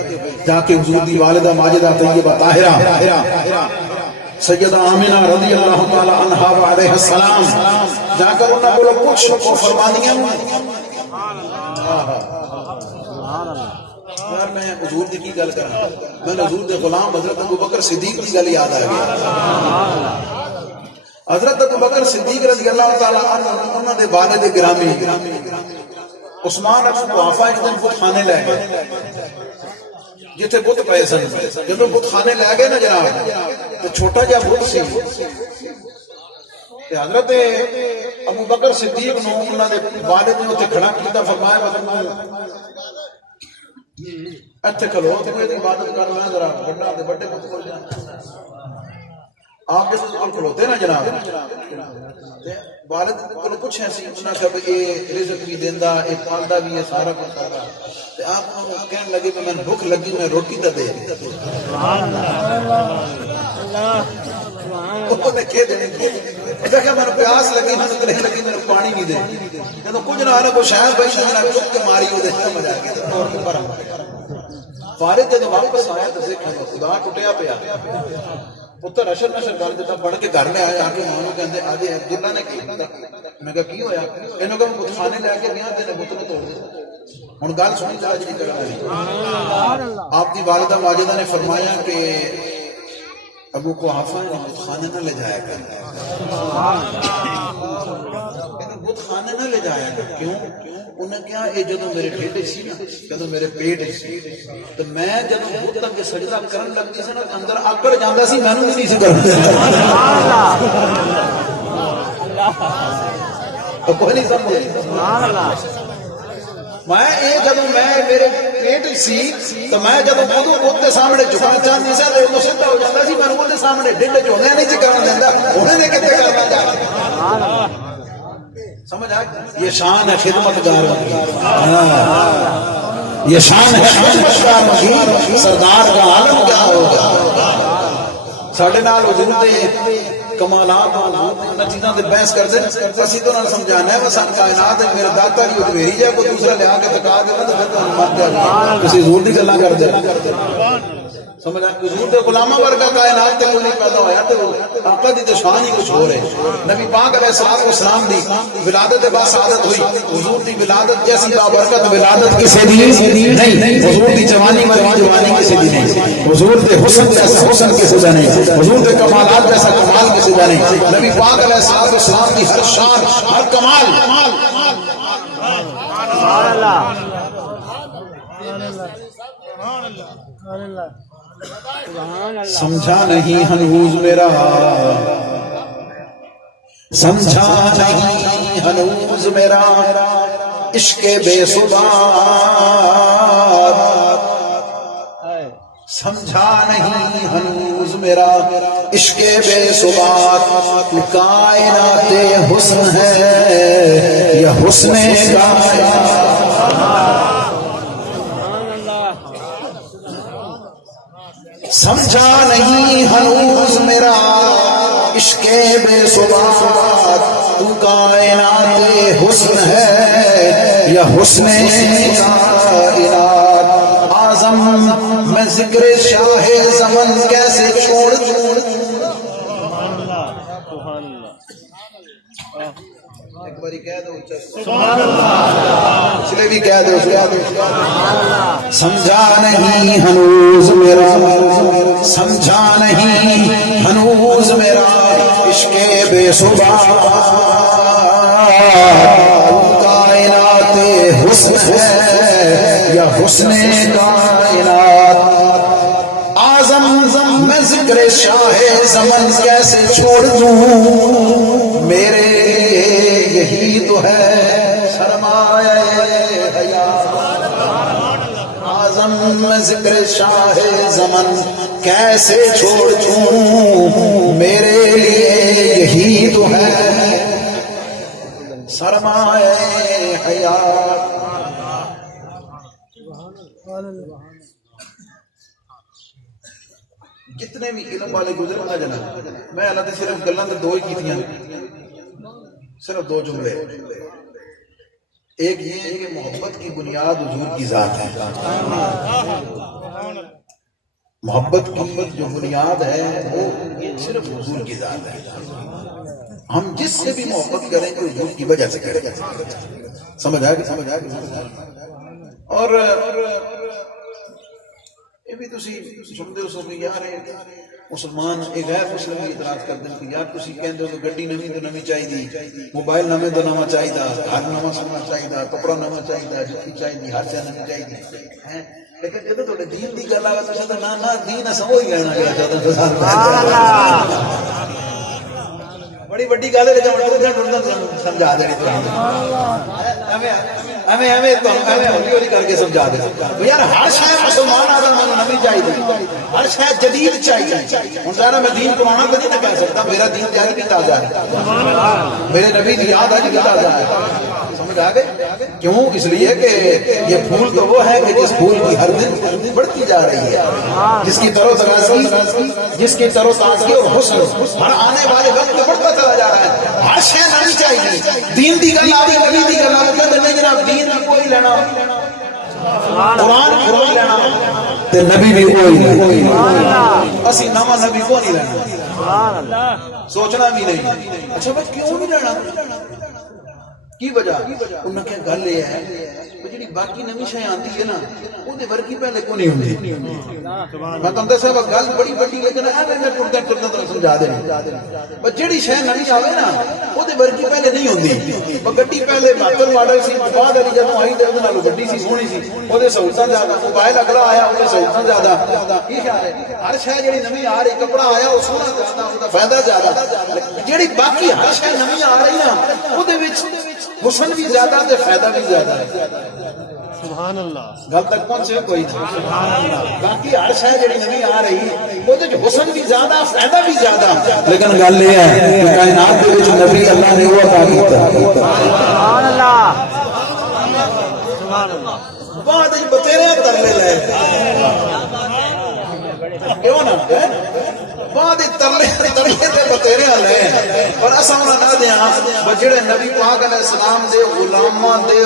جا کے حضور دی والدہ ماجدہ طیبہ طاہرہ سیدہ آمینہ رضی اللہ تعالی عنہا علیہ السلام جا کر انہوں کو کچھ کو فرمانیاں یار میں حضور دی کی گل کرا میں حضور دے غلام حضرت ابوبکر صدیق کی گل یاد آ گئی حضرت ابوبکر صدیق رضی اللہ تعالی عنہ انہوں دے والد گرامی عثمان ابن قحافہ ایک دن بت خانے لے گئے جتھے بت پئے سن جب بت خانے لے گئے نا جناب تو چھوٹا جہا بت سی تے حضرت ابوبکر صدیق نو انہاں دے والد نے اوتھے کھڑا کیتا فرمایا اتھے کھلو تے میری عبادت کر میں ذرا بڑا تے بڑے بت کول جا آپ کے کول کھلوتے نا جناب والد کو کچھ ایسی انہوں نے کہا یہ رزق بھی دیندا اے پالدا بھی ہے سارا کچھ کردا تے آپ کو کہنے لگے کہ میں بھوک لگی میں روٹی تے دے سبحان اللہ انہوں نے کہہ دے دیکھا میں پیاس لگی میں نے لگی میں پانی نہیں دے جب کچھ نہ آنا کوئی شاید بھائی میں چپ کے ماری وہ دیکھتا مزہ آ گیا اور پر فارغ جب واپس آیا تو دیکھا خدا ٹوٹیا پیا پتر اشر نشر کر دیتا پڑھ کے گھر میں آیا آ کے ماں کہتے آج عبداللہ نے کی میں کہا کی ہویا انہوں کہ بت خانے لے کے گیا تیرے بت نے توڑ دیا ہوں گل سنی جا جی کرا آپ کی والدہ ماجدہ نے فرمایا کہ ابو قحافہ نے بت خانے نہ لے جایا کر بت خانے نہ لے جایا کیوں انہیں کیا یہ جدو میرے ڈھڈ سی نا جدو میرے پیٹ سی تو میں جدو بت اگے سجدہ کرن لگتی سی نا اندر آکڑ جاندا سی مینوں نہیں سی کرن کوئی نہیں سمجھ میں یہ جب میں میرے پیٹ سی تو میں جب ادو بت کے سامنے جھکنا چاہتی سا تو وہ سیدھا ہو جاتا سی میں وہ سامنے ڈھڈ چوندے نہیں سی کرن دیندا انہوں نے کتے کرنا جا سمجھ آ یہ شان ہے خدمت گاروں کی یہ شان ہے خدمت گاروں کی سردار کا عالم کیا ہوگا ساڈے نال حضور دے کمالات ان چیزاں تے بحث کردے اسی تو نہ سمجھانا ہے بس کائنات میرے داتا کی ادھیری جائے کوئی دوسرا لیا کے تکا دے تو پھر تو مر جائے کسی حضور دی گلاں کردے سمجھا حضور دے غلاماں ورگا کائنات تے کوئی نہیں پیدا ہویا تے آقا دی تے شان ہی کچھ ہو رہے نبی پاک علیہ الصلوۃ والسلام دی ولادت کے بعد سعادت ہوئی حضور دی ولادت جیسی بابرکت ولادت کسی دی نہیں حضور دی جوانی ورگی جوانی کسی دی نہیں حضور دے حسن جیسا حسن کسی دا نہیں حضور دے کمالات جیسا کمال کسی دا نہیں نبی پاک علیہ الصلوۃ والسلام کی ہر شان ہر کمال سبحان اللہ سمجھا نہیں ہنوز میرا سمجھا نہیں ہنوز میرا عشق بے ثبات سمجھا نہیں ہنوز میرا عشق بے ثبات کائنات حسن ہے یا حسن کائنات سمجھا نہیں ہنوز میرا عشق بے ثبات تو کائنات حسن ہے یا حسن کائنات اعظم میں ذکر شاہ زمن کیسے چھوڑ دوں ایک باری کہہ دو سبحان اللہ پچھلے بھی کہہ دو سمجھا نہیں ہنوز میرا سمجھا نہیں ہنوز میرا عشق بے ثبات کائنات حسن ہے یا حسن کائنات اعظم میں ذکر شاہ زمن کیسے چھوڑ دوں میرے یہی تو ہے سرمایہ حیات اعظم میں ذکر شاہ زمن کیسے چھوڑ دوں میرے لیے یہی تو ہے سرمایہ حیات جتنے بھی علم والے گزرے ہونا جناب میں اللہ تے صرف گلاں تے دو ہی کیتیاں صرف دو جملے ایک یہ ہے کہ محبت کی بنیاد حضور کی ذات ہے محبت کی جو بنیاد ہے وہ صرف حضور کی ذات ہے ہم جس سے بھی محبت کریں گے حضور کی وجہ سے کریں گے سمجھ آئے گی اور یہ بھی تسی سنتے ہو کہ یار مسلمان ایک غیر مسلم بھی اعتراض کرتے ہیں کہ یار تسی کہندے ہو کہ گڈی نویں تو نویں چاہیے موبائل نویں تو نواں چاہیے گھر نواں سونا چاہیے کپڑا نواں چاہیے جُتی چاہیے ہر شے نویں چاہیے لیکن جب تھوڑے دین دی گل آوے تو نہ دین اساں وہی لینا گیا بڑی بڑی گل ہے لیکن سمجھا دینی تو ہمیں ہولی ہولی کر کے سمجھا دے یار ہر شاید مسلمان آدم میں نبی چاہیے ہر شاید جدید چاہیے ہوں ظاہر میں دین پرانا تو نہیں نہ کہہ سکتا میرا دین جاری بھی تازہ ہے میرے نبی کی یاد آج بھی تازہ ہے سمجھ آ گئے کیوں اس لیے کہ یہ پھول تو وہ ہے کہ جس پھول کی ہر دن بڑھتی جا رہی ہے جس کی تر و تازگی اور حسن ہر آنے والے وقت میں بڑھتا چلا جا رہا ہے ہر شے نہیں چاہیے دین دی گل آدھی نبی دی گل آدھی نہیں جناب دین بھی کوئی لینا قرآن لینا تے نبی بھی کوئی اسی نواں نبی کو نہیں لینا سوچنا بھی نہیں اچھا بھائی کیوں نہیں لینا کی وجہ انہاں کہ گل یہ ہے کہ جڑی باقی نویں شے آندی ہے نا او دے ورگی پہلے کو نہیں ہوندی میں تندے صاحب گل بڑی بڑی لیکن ایویں میں ٹردا ٹردا تو سمجھا دے پر جڑی شے نویں آوے نا او دے ورگی پہلے نہیں ہوندی پر گڈی پہلے ماڈل ماڈل سی بعد والی جب آئی تے نال گڈی سی سونی سی او دے سہولتاں زیادہ موبائل اگلا آیا او دے سہولتاں زیادہ کی خیال ہے ہر شے جڑی نویں آ رہی کپڑا آیا او سونا زیادہ او دا فائدہ زیادہ جڑی باقی ہر شے نویں آ رہی نا او دے وچ حسن بھی زیادہ تے فائدہ بھی زیادہ ہے سبحان اللہ گل تک پہنچے کوئی سبحان اللہ باقی ہر شے جڑی نویں آ رہی او دے حسن بھی زیادہ فائدہ بھی زیادہ لیکن گل یہ ہے کہ کائنات دے وچ نبی اللہ نے وہ عطا کیتا سبحان اللہ سبحان اللہ بعد وچ بتیرے ترلے لے کیوں نا بعد ترلے تے بتیرے لے پر اساں نہ دیاں جڑے نبی پاک علیہ السلام دے غلاماں دے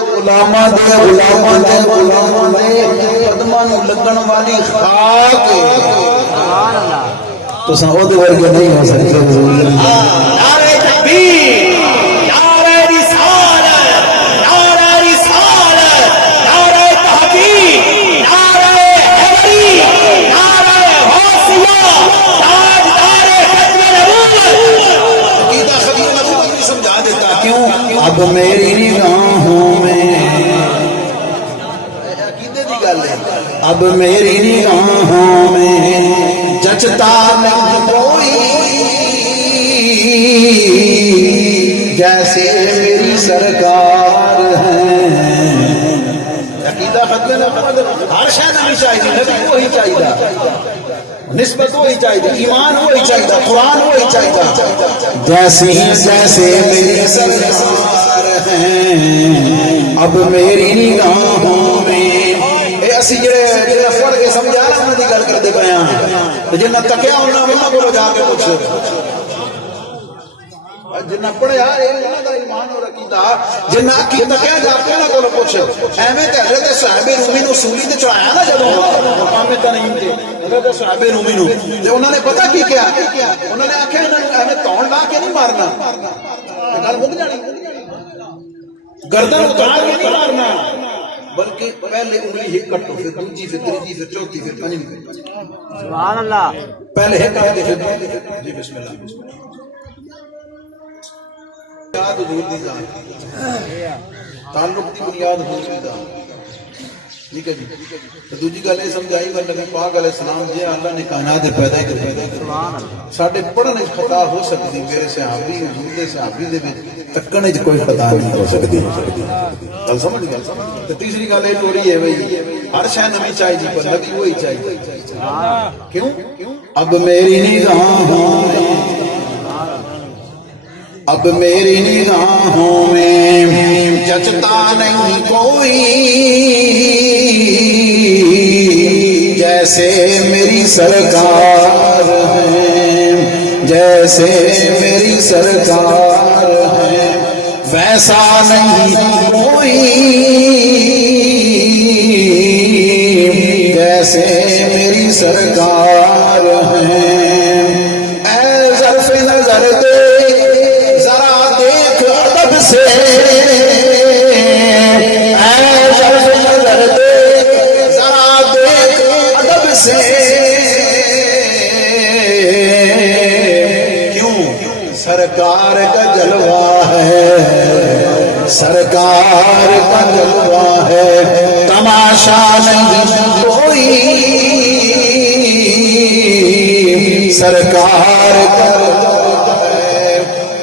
قدماں نوں لگن والی خاک سبحان اللہ تو ساں او دے ورگے نہیں ہو سکتے حضور نعرہ تکبیر نعرہ رسالت نعرہ رسالت نعرہ تحقیق نعرہ حیدری نعرہ غوثیہ تاجدار ختم نبوت عقیدہ ختم نبوت بھی سمجھا دیتا کیوں اب میری نگاہوں میں عقیدے دی گل ہے اب میری نگاہوں میں جچتا نہیں کوئی جیسے میری سرکار ہے عقیدہ ختم نبوت ہر شے نہیں چاہیے نبی وہی چاہیے نسبت وہی چاہیے ایمان وہی چاہیے قرآن وہی چاہیے جیسے میری سرکار ہیں اب میری نگاہوں میں اے اسی جڑے پڑھ کے سمجھا انہاں دی گل کردے پئے ہاں تے جنہاں تکیا انہاں کولوں جا کے پوچھ جنہاں پڑھیا انہاں دا ایمان اور عقیدہ جنہاں کی تکیا جا کے انہاں کولوں پوچھ ایویں تے حضرت صحابہ رومی نو سولی تے چڑھایا نا جدوں مقام تنعیم تے حضرت صحابہ رومی نو تے انہاں نے پتہ کی کیا انہاں نے آکھیا انہاں نو ایویں تون لا کے نہیں مارنا گل مک جانی گردن اتار کے نہیں مارنا بلکہ پہلے انگلی ہی کٹو پھر دوسری پھر تیسری پھر چوتھی پھر پنجویں سبحان اللہ پہلے ہے کہتے پھر جی بسم اللہ بسم اللہ بنیاد حضور دی ذات تعلق دی بنیاد حضور دی ذات ٹھیک ہے جی تو دوسری گل یہ سمجھائی کہ نبی پاک علیہ السلام جی اللہ نے کائنات پیدا کر ساڈے پڑھنے خطا ہو سکتی میرے صحابی حضور دے صحابی دے وچ تکنے وچ کوئی خطا نہیں ہو سکتی گل سمجھ گئے تو تیسری گل یہ ٹوری ہے بھائی ہر شے نویں چاہیے پر نبی وہی چاہیے کیوں اب میری نگاہوں میں اب میری نگاہوں میں جچتا نہیں کوئی جیسے میری سرکار ہے جیسے میری سرکار ہے ویسا نہیں کوئی جیسے میری سرکار ہے اے ظرف نظر دے سے اے ظرف نظر دے ذرا دیکھ ادب سے کیوں سرکار کا جلوہ ہے سرکار کا جلوہ ہے تماشا نہیں کوئی سرکار کا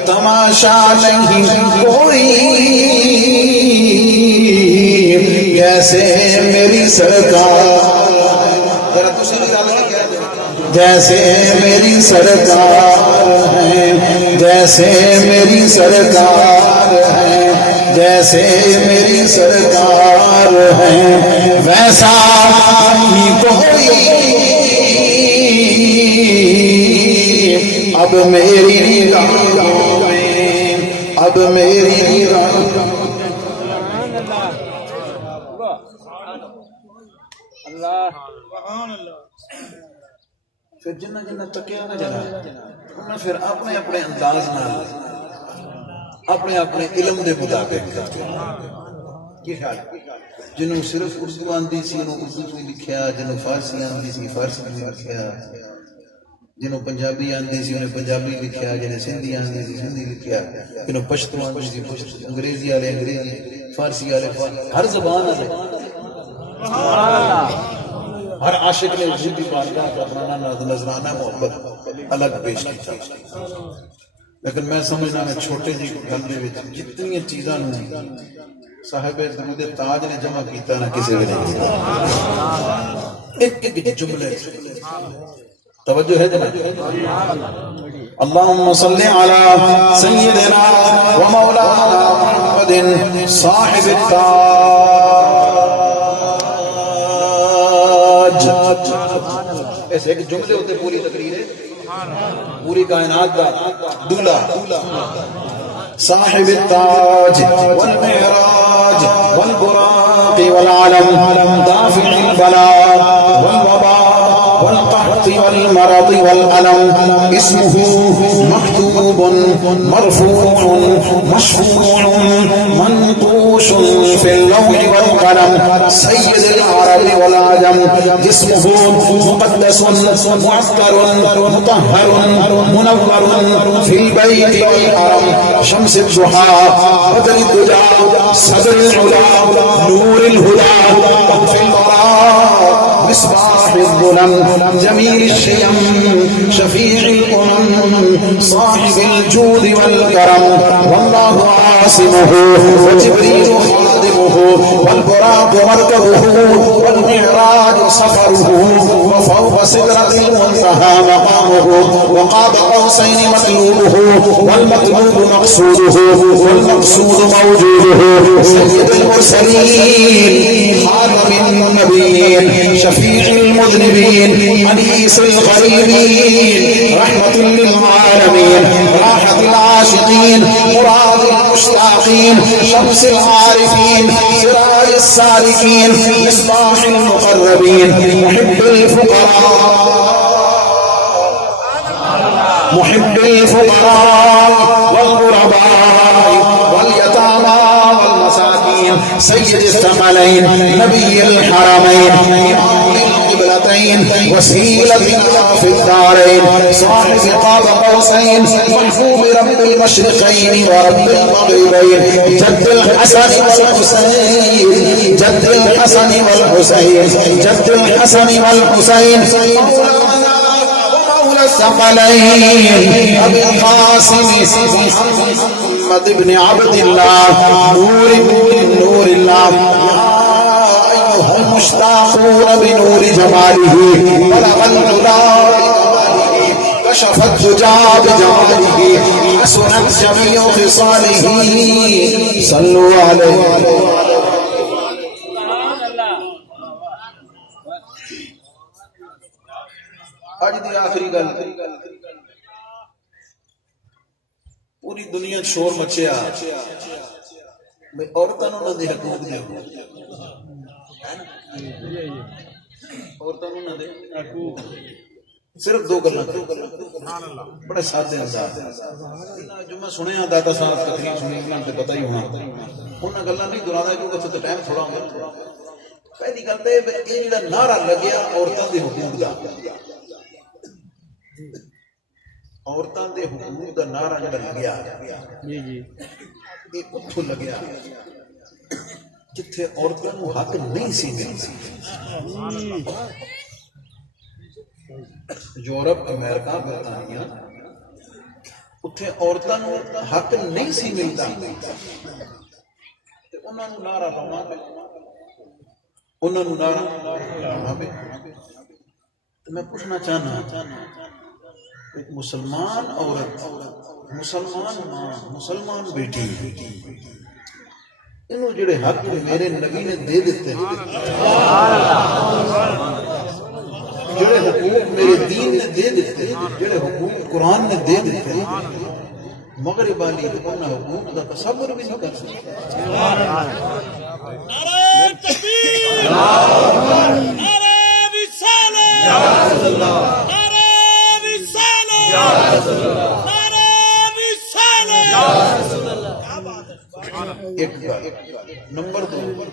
تماشا نہیں کوئی جیسے میری سرکار جیسے میری سرکار ہے جیسے میری سرکار ہے جیسے میری سرکار ہے ویسا نہیں کوئی اب میری نگاہوں میں اب میری نگاہوں پھر جنہ جنہ تکیا نہ جنا انہاں پھر اپنے اپنے انداز نال اپنے اپنے علم دے مطابق کی خیال جنہوں صرف اردو آندی سی انہوں اردو میں لکھیا، جنہوں فارسی آندی سی فارسی میں لکھیا، جنہوں پنجابی آندی سی انہیں پنجابی لکھیا، جنہیں سندھی آندی سی سندھی لکھیا، جنہوں پشتو آندی سی پشتو، انگریزی آلے انگریزی، فارسی آلے فارسی، ہر زبان آلے ہر عاشق نے حضور کی بارگاہ کا اپنا نذرانہ محبت الگ پیش کیا. لیکن میں سمجھنا میں چھوٹے جی گل دے وچ جتنی چیزاں صاحب درود تاج نے جمع کیتا نہ کسی نے کیتا. ایک ایک جملے توجہ ہے جناب. اللهم صل على سيدنا ومولانا محمد صاحب التاج. ایسے ایک جملے ہوتے پوری تقریر ہے، پوری کائنات کا دولہ صاحب التاج والمعراج والبراق والعلم دافع البلاء والوباء والقحط والمرض والألم اسمه مكتوب مرفوع مشفوع منقوش في اللوح والقلم سيد العرب والعجم جسمه مقدس معطر مطهر منور في البيت والحرم شمس الضحى بدر الدجى صدر العلا نور الهدى في الوراء مصباح الظلم جميل الشيم شفيع الأمم صاحب الجود والكرم والله عاصمه وجبريل خادمه والبراق مركبه والمعراج سفره وفوق سدرة المنتهى مقامه وقاب قوسين مطلوبه والمطلوب مقصوده والمقصود موجوده سيد المرسلين خاتم النبيين شفيع المذنبين أنيس الغريبين رحمة للعالمين راحة العاشقين مراد المشتاقين شمس العارفين سراج السالكين مصباح المقربين محب الفقراء والغرباء واليتامى والمساكين سيد الثقلين نبي الحرمين إمام القبلتين وسيلتنا في الدارين صاحب قاب قوسين محبوب رب المشرقين ورب المغربين جد الحسن والحسين جد الحسن والحسين جد الحسن والحسين الثقلين أبي القاسم محمد بن عبد الله نور من نور الله يا أيها المشتاقون بنور جماله بلغ العلا بجماله كشف الدجى بجماله حسنت جميع خصاله صلوا عليه. آج دی آخری گل پوری دنیا شور مچیا عورتوں نہ دے حقوق دے عورتوں نہ دے حقوق صرف دو گلاں بڑے سادے انداز جو میں سنیا داتا صاحب تقریر سنی انہاں تے پتہ ہی ہونا انہاں گلاں نہیں دہرانا کیونکہ تے ٹائم تھوڑا ہوندا. پہلی گل تے یہ جڑا نعرہ لگیا عورتوں دے حقوق دا عورتوں دے حقوق دا نعرہ جڑا لگیا یہ اتھوں لگیا جتھے عورتوں نوں حق نہیں سی ملدا. یورپ امریکہ برطانیہ اتھے عورتوں نوں حق نہیں سی ملدا تے انہاں نوں نعرہ لاਉਣਾ پے انہاں نوں نعرہ لاਉਣਾ پے. میں پوچھنا چاہنا ایک مسلمان عورت مسلمان ماں مسلمان بیٹی انہوں جڑے حق میرے نبی نے دے دیتے جڑے حقوق میرے دین نے دے دیتے جڑے حقوق قرآن نے دے دیتے مغرب والی انہاں حقوق کا تصور بھی نہیں کر سکتے. نعرہ تکبیر نعرہ رسالت نعرہ رسالت نعرہ رسالت ایک گل نمبر 2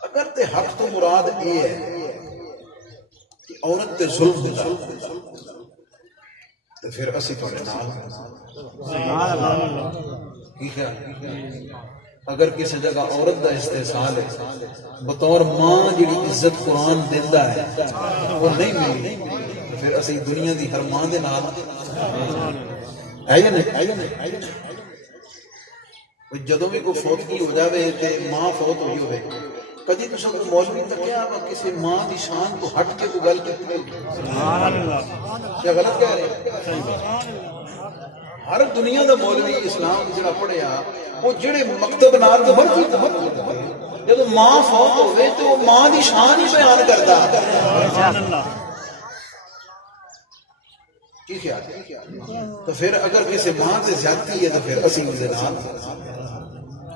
اگر تے حق تو مراد یہ ہے کہ عورت تے ظلم ہوندا تو پھر اسی تھوڑے نال ٹھیک ہے اگر کسی جگہ عورت دا استحصال ہے بطور ماں جڑی عزت قرآن دیندا ہے وہ نہیں ملی پھر اسی دنیا دی ہر ماں دے نال ہے یا نہیں جدوں بھی کوئی فوتگی ہو جاوے تے ماں فوت ہوئی ہوئے کدی تو سب مولوی تکیا کسی ماں دی شان کو ہٹ کے کوئی گل کی کیا غلط کہہ رہے ہیں ہر دنیا دا مولوی اسلام جڑا پڑھیا وہ جڑے مکتب نال مرضی جب ماں فوت ہوئے تو وہ ماں دی شان ہی بیان کرتا کی خیال ہے تو پھر اگر کسی ماں سے زیادتی ہے تو پھر اسی ان نال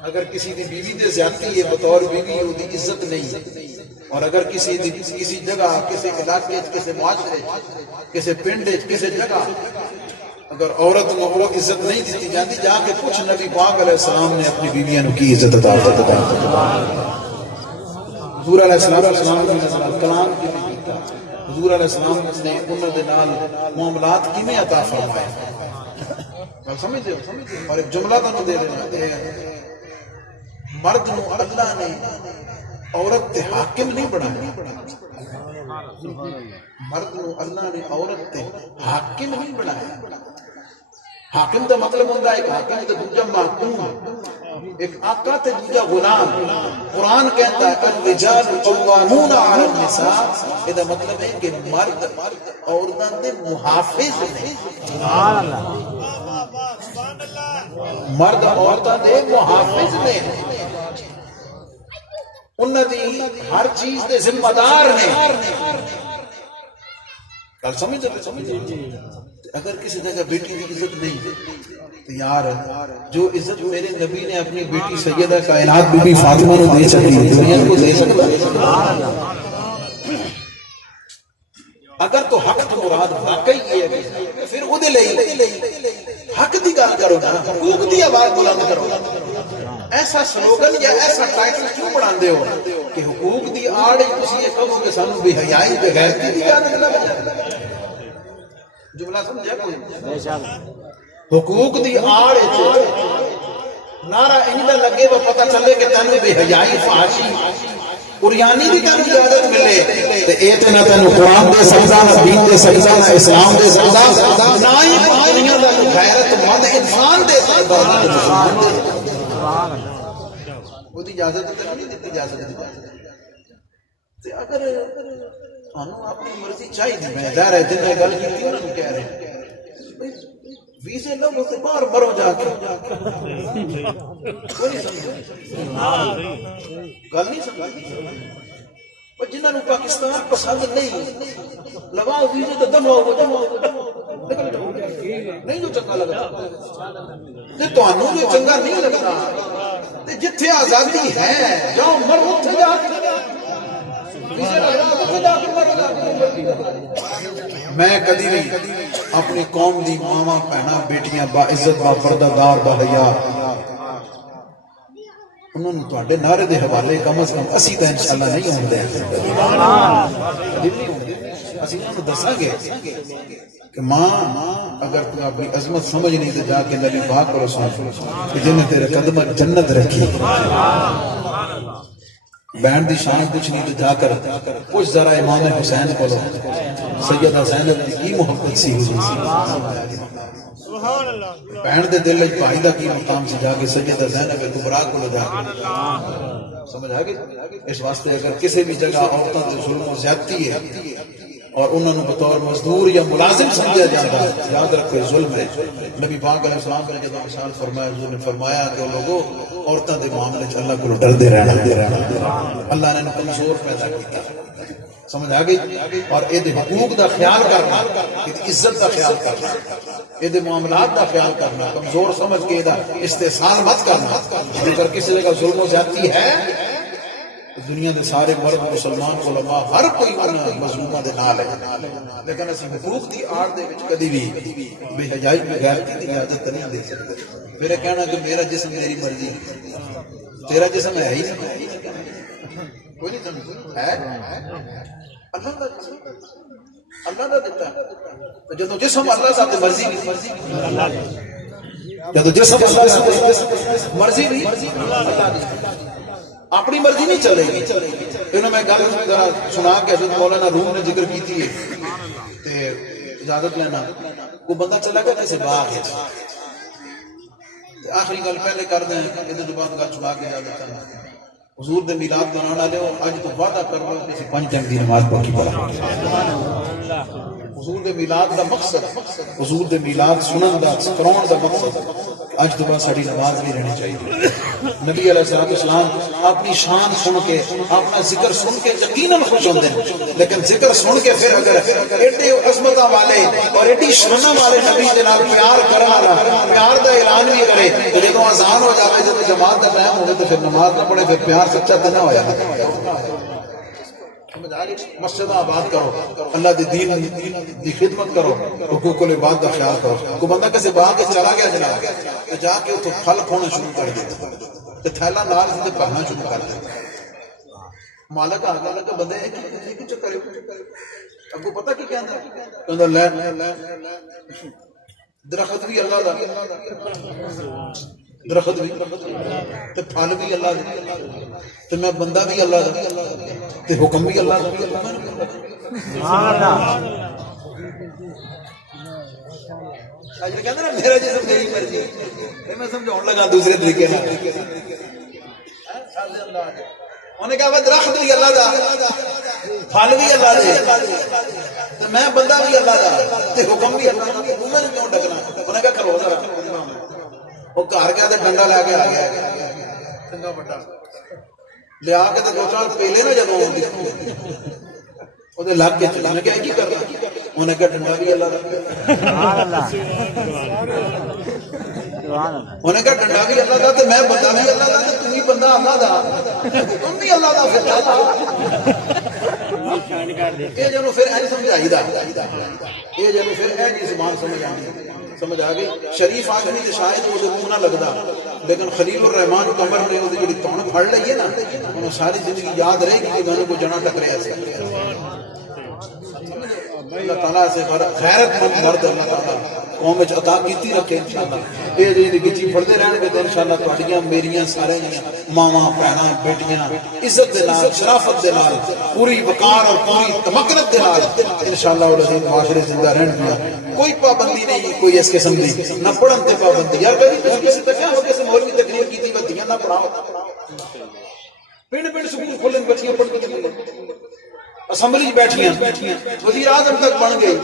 اگر کسی دی بیوی دے زیادتی ہے بطور بیوی وہ دی عزت نہیں اور اگر کسی جگہ کسی علاقے کسی معاشرے کسی پنڈ کسی جگہ اگر عورت کو وہ عزت نہیں دیتی جاتی جا کے پوچھ نبی پاک علیہ السلام نے اپنی بیویاں کی عزت عطا فرمائی حضور علیہ السلام کلام کی حضور علیہ السلام نے انہوں نے نال معاملات کیویں عطا فرمائے سمجھتے ہو اور ایک جملہ تانوں دے دینا مرد نو اللہ نے عورت تے حاکم نہیں بنایا مرد نو اللہ نے عورت تے حاکم نہیں بنایا حاکم دا مطلب ہوتا ہے ایک حاکم تے دوجا محکوم ایک آقا تے دوجا غلام قرآن کہتا ہے الرجال قوامون علی النساء یہ دا مطلب ہے کہ مرد عورتاں دے محافظ نے مرد عورتاں دے محافظ نے انہاں دی ہر چیز دے ذمہ دار نے گل سمجھ اگر کسی جگہ بیٹی کی عزت نہیں تو یار جو عزت میرے نبی نے اپنی بیٹی سیدہ کائنات بی بی فاطمہ نے دے سکتی دنیا کو دے سکتا اگر تو حق تو مراد واقعی ہے پھر وہ دے لئی حق دی گل کرو نا حقوق دی آواز بلند کرو ایسا سلوگن یا ایسا ٹائٹل کیوں بناندے ہو کہ حقوق دی آڑ تسی یہ کہو کہ سانو بے حیائی بے غیرتی دی اجازت نہ ملے جملہ سمجھا کوئی حقوق دی آڑ نعرہ انہی لگے وہ پتہ چلے کہ تینوں بے حیائی فحاشی قریانی دی تینوں اجازت ملے تے اے تے نہ تینوں قرآن دے سکدا نہ دین دے سکدا نہ اسلام دے سکدا نہ ہی دنیا دا غیرت مند انسان دے سکدا وہ دی اجازت تے نہیں دیتی اجازت تے اگر تانوں اپنی مرضی چاہیے میں ظاہر ہے جن نے گل کی انہوں نے کہہ رہے ہیں ویزے لوگوں سے باہر مرو جا کے کوئی نہیں سمجھا گل نہیں سمجھا اور جنہوں نے پاکستان پسند نہیں لگاؤ ویزے تو دم ہوگا نہیں جو چنگا لگتا تانوں جو چنگا نہیں لگتا جتھے آزادی ہے جاؤ مرو اتھے جا کے میں کدی بھی اپنی قوم دی ماما بہنا بیٹیاں با عزت با پردہ دار با حیا انہوں نے تواڈے نعرے دے حوالے کم از کم اسی تے انشاءاللہ نہیں ہون دے اسی انہوں نے دساں گے کہ ماں اگر تو اپنی عظمت سمجھ نہیں تو جا کے نبی پاک کو رسول کہ جن نے تیرے قدم جنت رکھی بہن دی شان کچھ نہیں تو جا کر کچھ ذرا امام حسین کو لو سیدہ زینب کی محبت سی حضور بہن دے دل وچ بھائی دا کی مقام سے جا کے سیدہ زینب کبریٰ کو لو جا کے سمجھ آ گئی اس واسطے اگر کسی بھی جگہ عورتوں تے ظلم و زیادتی ہے اور انہوں نے بطور مزدور یا ملازم سمجھا جاتا ہے یاد رکھو ظلم ہے نبی پاک علیہ السلام نے جب ارشاد فرمایا حضور نے فرمایا کہ لوگوں عورتوں کے معاملے چ اللہ کو ڈردے رہنا اللہ نے کمزور پیدا کیا سمجھ آ گئی اور یہ حقوق دا خیال کرنا عزت دا خیال کرنا یہ معاملات دا خیال کرنا کمزور سمجھ کے استحصال مت کرنا اگر کسی جگہ ظلم و زیادتی ہے دنیا دے سارے مرد مسلمان علماء ہر کوئی مظلوماں دے نال ہے، لیکن اسی حقوق دی آڑ دے وچ کدی بھی بے حیائی بے غیرتی دی اجازت نہیں دے سکتے۔ پھر یہ کہنا کہ میرا جسم میری مرضی، تیرا جسم ہے ہی نہیں، کوئی نہیں سمجھ ہے اللہ دا جسم، اللہ دا دیتا ہے۔ جدوں جسم اللہ دا تے مرضی نہیں، جدوں جسم اللہ دا تے مرضی نہیں، اللہ دی اپنی مرضی نہیں چلے گی۔ انہوں میں گل ذرا سنا کے حضرت مولانا روم نے ذکر کی تھی تے اجازت لینا، وہ بندہ چلا گیا کسی باغ ہے، آخری گل پہلے کر دیں ادھر بعد گل چھڑا کے اجازت لینا۔ حضور دے میلاد منانا لے اج تو وعدہ کر لو کسی 5 ٹائم دی نماز پڑھی پڑھا۔ حضور دے میلاد دا مقصد، حضور دے میلاد سنن دا کراؤن دا مقصد اج تو بعد ساری نماز بھی رہنی چاہیے۔ نبی علیہ السلام اپنی شان سن کے اپنا ذکر سن کے یقیناً خوش ہوتے ہیں، لیکن ذکر سن کے پھر اگر ایڈے عظمتاں والے اور ایڈی شاناں والے نبی دے نال پیار کرن والا پیار دا اعلان بھی کرے تو جدوں اذان ہو جائے جدوں جماعت دا ٹائم ہوے تو پھر نماز نہ پڑھے، پھر پیار سچا تے نہ ہویا۔ مسجد آباد کرو، اللہ دے دین دی خدمت کرو، حقوق العباد دا خیال کرو۔ کوئی بندہ کسی باغ کے چلا گیا جناب تو جا کے اتوں پھل کھونا شروع کر دیتا تے تھیلا نال سے بھرنا شروع کر دیتا۔ مالک آ گیا کہ بندے کی چکر ہے، اگوں پتہ کی کہندا کہندا لے درخت بھی اللہ دا، درخت بھی تے پھل بھی اللہ دا تے میں بندہ بھی اللہ دا تے حکم بھی اللہ دا۔ سبحان اللہ۔ اج کہندے نا میرا جسم میری مرضی، میں سمجھاؤن لگا دوسرے طریقے نال۔ انہیں کہا درخت بھی اللہ دا، پھل بھی اللہ دے تے میں بندہ بھی اللہ دا تے حکم بھی اللہ دا، انہاں نے کیوں ڈکنا؟ انہیں کہا کرو ذرا۔ وہ گھر گیا تے ڈنڈا لے کے آ گیا چنگا بڑا لیا کے تے 2-4 پیلے نا جدوں وہ لگ کے چلنے کیا کی کرنا؟ انہیں کہا ڈنڈا بھی اللہ دا، انہیں کہا ڈنڈا بھی اللہ دا تے میں بندہ بھی اللہ دا تے تم بھی بندہ اللہ دا تم بھی اللہ دا۔ پھر یہ جنوں پھر ایسے سمجھائی دا، یہ جنوں پھر ایسی زبان سمجھ آ گئی۔ شریف آدمی تے شاید وہ منہ نہ لگدا، لیکن خلیل الرحمان کمر نے وہ جڑی تون پھڑ لئی ہے نا انہوں ساری زندگی یاد رہے گی کہ میں نے کوئی جنا ٹکریا سی۔ اللہ تعالیٰ سے غیرت مند مرد اللہ تعالیٰ قوم وچ عطا کیتی رکھے انشاءاللہ۔ یہ جی گچی پڑھتے رہن گے تو انشاءاللہ تہاڈیاں میریاں سارے ماواں بہناں بیٹیاں عزت دے نال شرافت دے نال پوری وقار اور پوری تمکنت دے نال انشاءاللہ العزیز معاشرے زندہ رہن گیا۔ کوئی پابندی نہیں کوئی اس قسم دی، نہ پڑھن تے پابندی۔ یار کبھی کسی تک کیا ہو کسی مولوی تقریر کیتی ودیاں نہ پڑھاؤ، پنڈ پنڈ سکول کھولن بچیاں پڑھ کے چلی اسمبلی بیٹھیاں، وزیر اعظم تک بن گئی،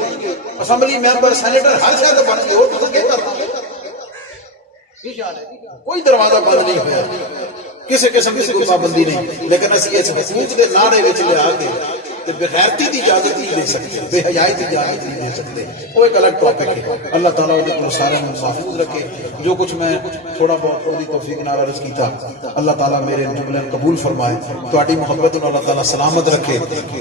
اسمبلی ممبر سینیٹر ہر شے تے بن گئے، اور تو کیا کرنا؟ کوئی دروازہ بند نہیں ہوا، کسی قسم کی کوئی پابندی نہیں، لیکن اسی اس حقوق کے نعرے وچ لے آ کے بے غیرتی کی اجازت نہیں دے سکتے، بے حیائی کی اجازت نہیں دے سکتے، وہ ایک الگ ٹاپک ہے۔ اللہ تعالیٰ وہ سارے محفوظ رکھے۔ جو کچھ میں تھوڑا بہت اوری توفیق نال عرض کیتا، اللہ تعالیٰ میرے جملے قبول فرمائے، تہاڈی محبت نال اللہ تعالیٰ سلامت رکھے۔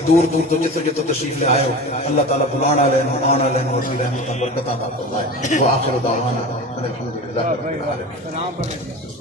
دور دور تو جتوں جتوں تشریف لے آئے ہو اللہ تعالیٰ بلان والے آن والے رحمت برکت عطا فرمائے۔ وآخر دعوانا الحمدللہ رب العالمین۔